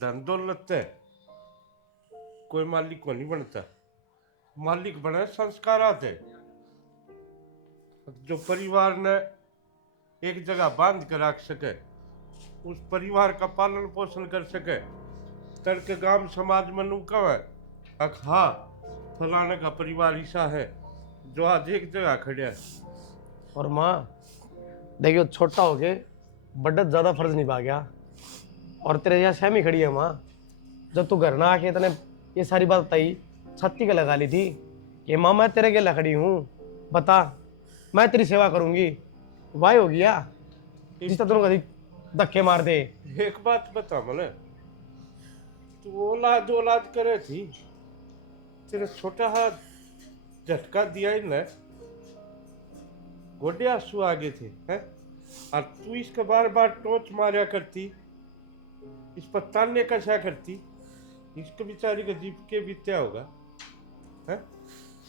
धन दौलत ते कोई मालिक को नहीं बनता। मालिक बने संस्कार आते, जो परिवार ने एक जगह बांध कर रख सके, उस परिवार का पालन पोषण कर सके। तड़के गांव समाज में नू कहे अख हाँ फलाने का परिवार ऐसा है जो आज एक जगह खड़ा है। और माँ देखियो, छोटा हो के बड़ा ज्यादा फर्ज निभा गया, और तेरे यहाँ सहमी खड़ी है माँ। जब तू घर ना आके तने ये सारी बात बताई, छत्ती का लगा ली थी कि माँ मैं तेरे के लिए खड़ी हूँ, बता मैं तेरी सेवा करूंगी। वाह हो गया जिस दोनों कभी धक्के मार दे। एक बात बता मने, तू औलाद औलाद करे थी, तेरे छोटा हाथ झटका दिया ही न, गोडे आंसू आ गए थे हैं? और तू इसके बार बार टोच मारा करती, इस पर ताने कसा करती। इसके बेचारी का जीप के बीत्या होगा हैं?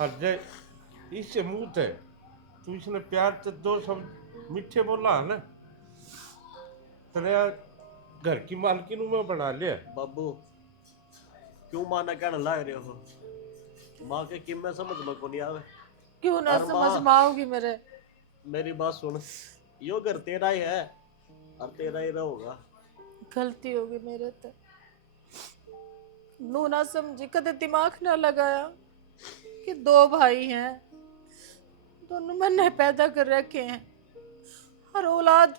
और जय इससे मुंह थे तू इसने प्यार से दो शब्द मीठे बोला है ना, तेरे घर की मालकिन में बना लिया। बाबू क्यों माँ ना कहने लग रहे हो? माँ के किम में समझ में को नहीं आवे। क्यों ना और माँ- समझ में आओगी मेरे? मेरी बात सुन, यो घर तेरा ही है और तेरा ही रहोगा। गलती होगी मेरे तो नू ना समझी, कदे दिमाग ना लगाया कि दो भाई हैं, दोनों मैंने पैदा कर रखे हैं। और औलाद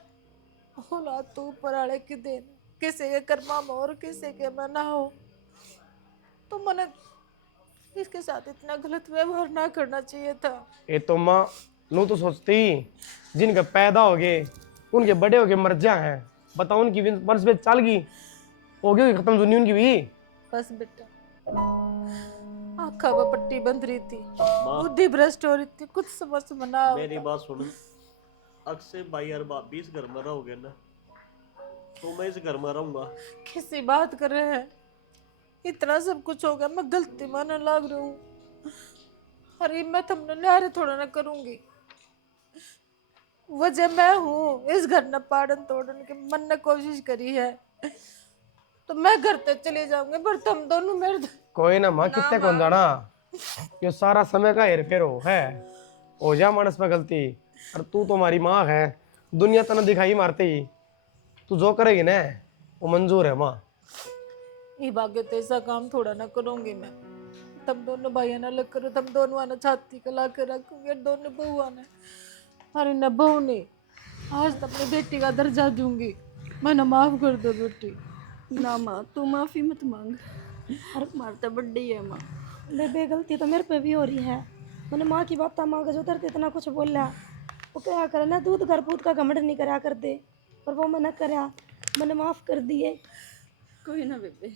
औलाद तो ऊपर वाले की देन, किसी के कर्मा में और किसी के में ना हो। तो मैंने इसके साथ इतना गलत व्यवहार ना करना चाहिए था। ये तो माँ नू तो सोचती जिनके पैदा हो गए उनके बड़े हो गए मर जा हैं, बताओ उनकी वंश में चल गई हो गई खत्म दुनिया उनकी भी। बस बेटा, आँखा पर पट्टी बंध रही थी, माँ बुद्धि भ्रष्ट हो रही थी, कुछ समझ में ना आ मेरी बात सुन, अक्सर भाई और भाभी इस घर में रहोगे ना तो मैं इस घर में रहूंगा। किसी बात कर रहे हैं? इतना सब कुछ हो गया, मैं गलती मानने लग रही हूँ। अरे मैं तुमने न्यारे थोड़ा ना करूंगी, वजह मैं हूँ। इस घर ने पाड़न तोड़न के मन ने कोशिश करी है तो मैं घर तक चले जाऊंगी, पर तुम दोनों मेरे कोई ना माँ, कितने कौन जाना, ये सारा समय का हेर फेर हो जा मानस में गलती। और तू तो हमारी माँ है, दुनिया तना दिखाई मारते ही, तू जो करेगी ना वो मंजूर है माँ। ये भाग्य तो ऐसा काम थोड़ा ना करूंगी मैं। तुम दोनों भाइयों ना लग करो, तुम दोनों आना छाती का ला कर रखूंगी, और दोनों बहू आना। अरे न बहू ने आज तो अपनी बेटी का दर्जा दूंगी, मैंने माफ कर दो बेटी। ना माँ तू माफ़ी मत मांग, हर मारता बड्डी है माँ। बेबे गलती तो मेरे पे भी हो रही है, मैंने माँ की बात माँ का जो उतरते इतना कुछ बोला, वो क्या करे ना, दूध घर पूत का घमंड नहीं करा करते, पर वो मैंने करा, मैंने माफ़ कर दिए। कोई ना बेबे,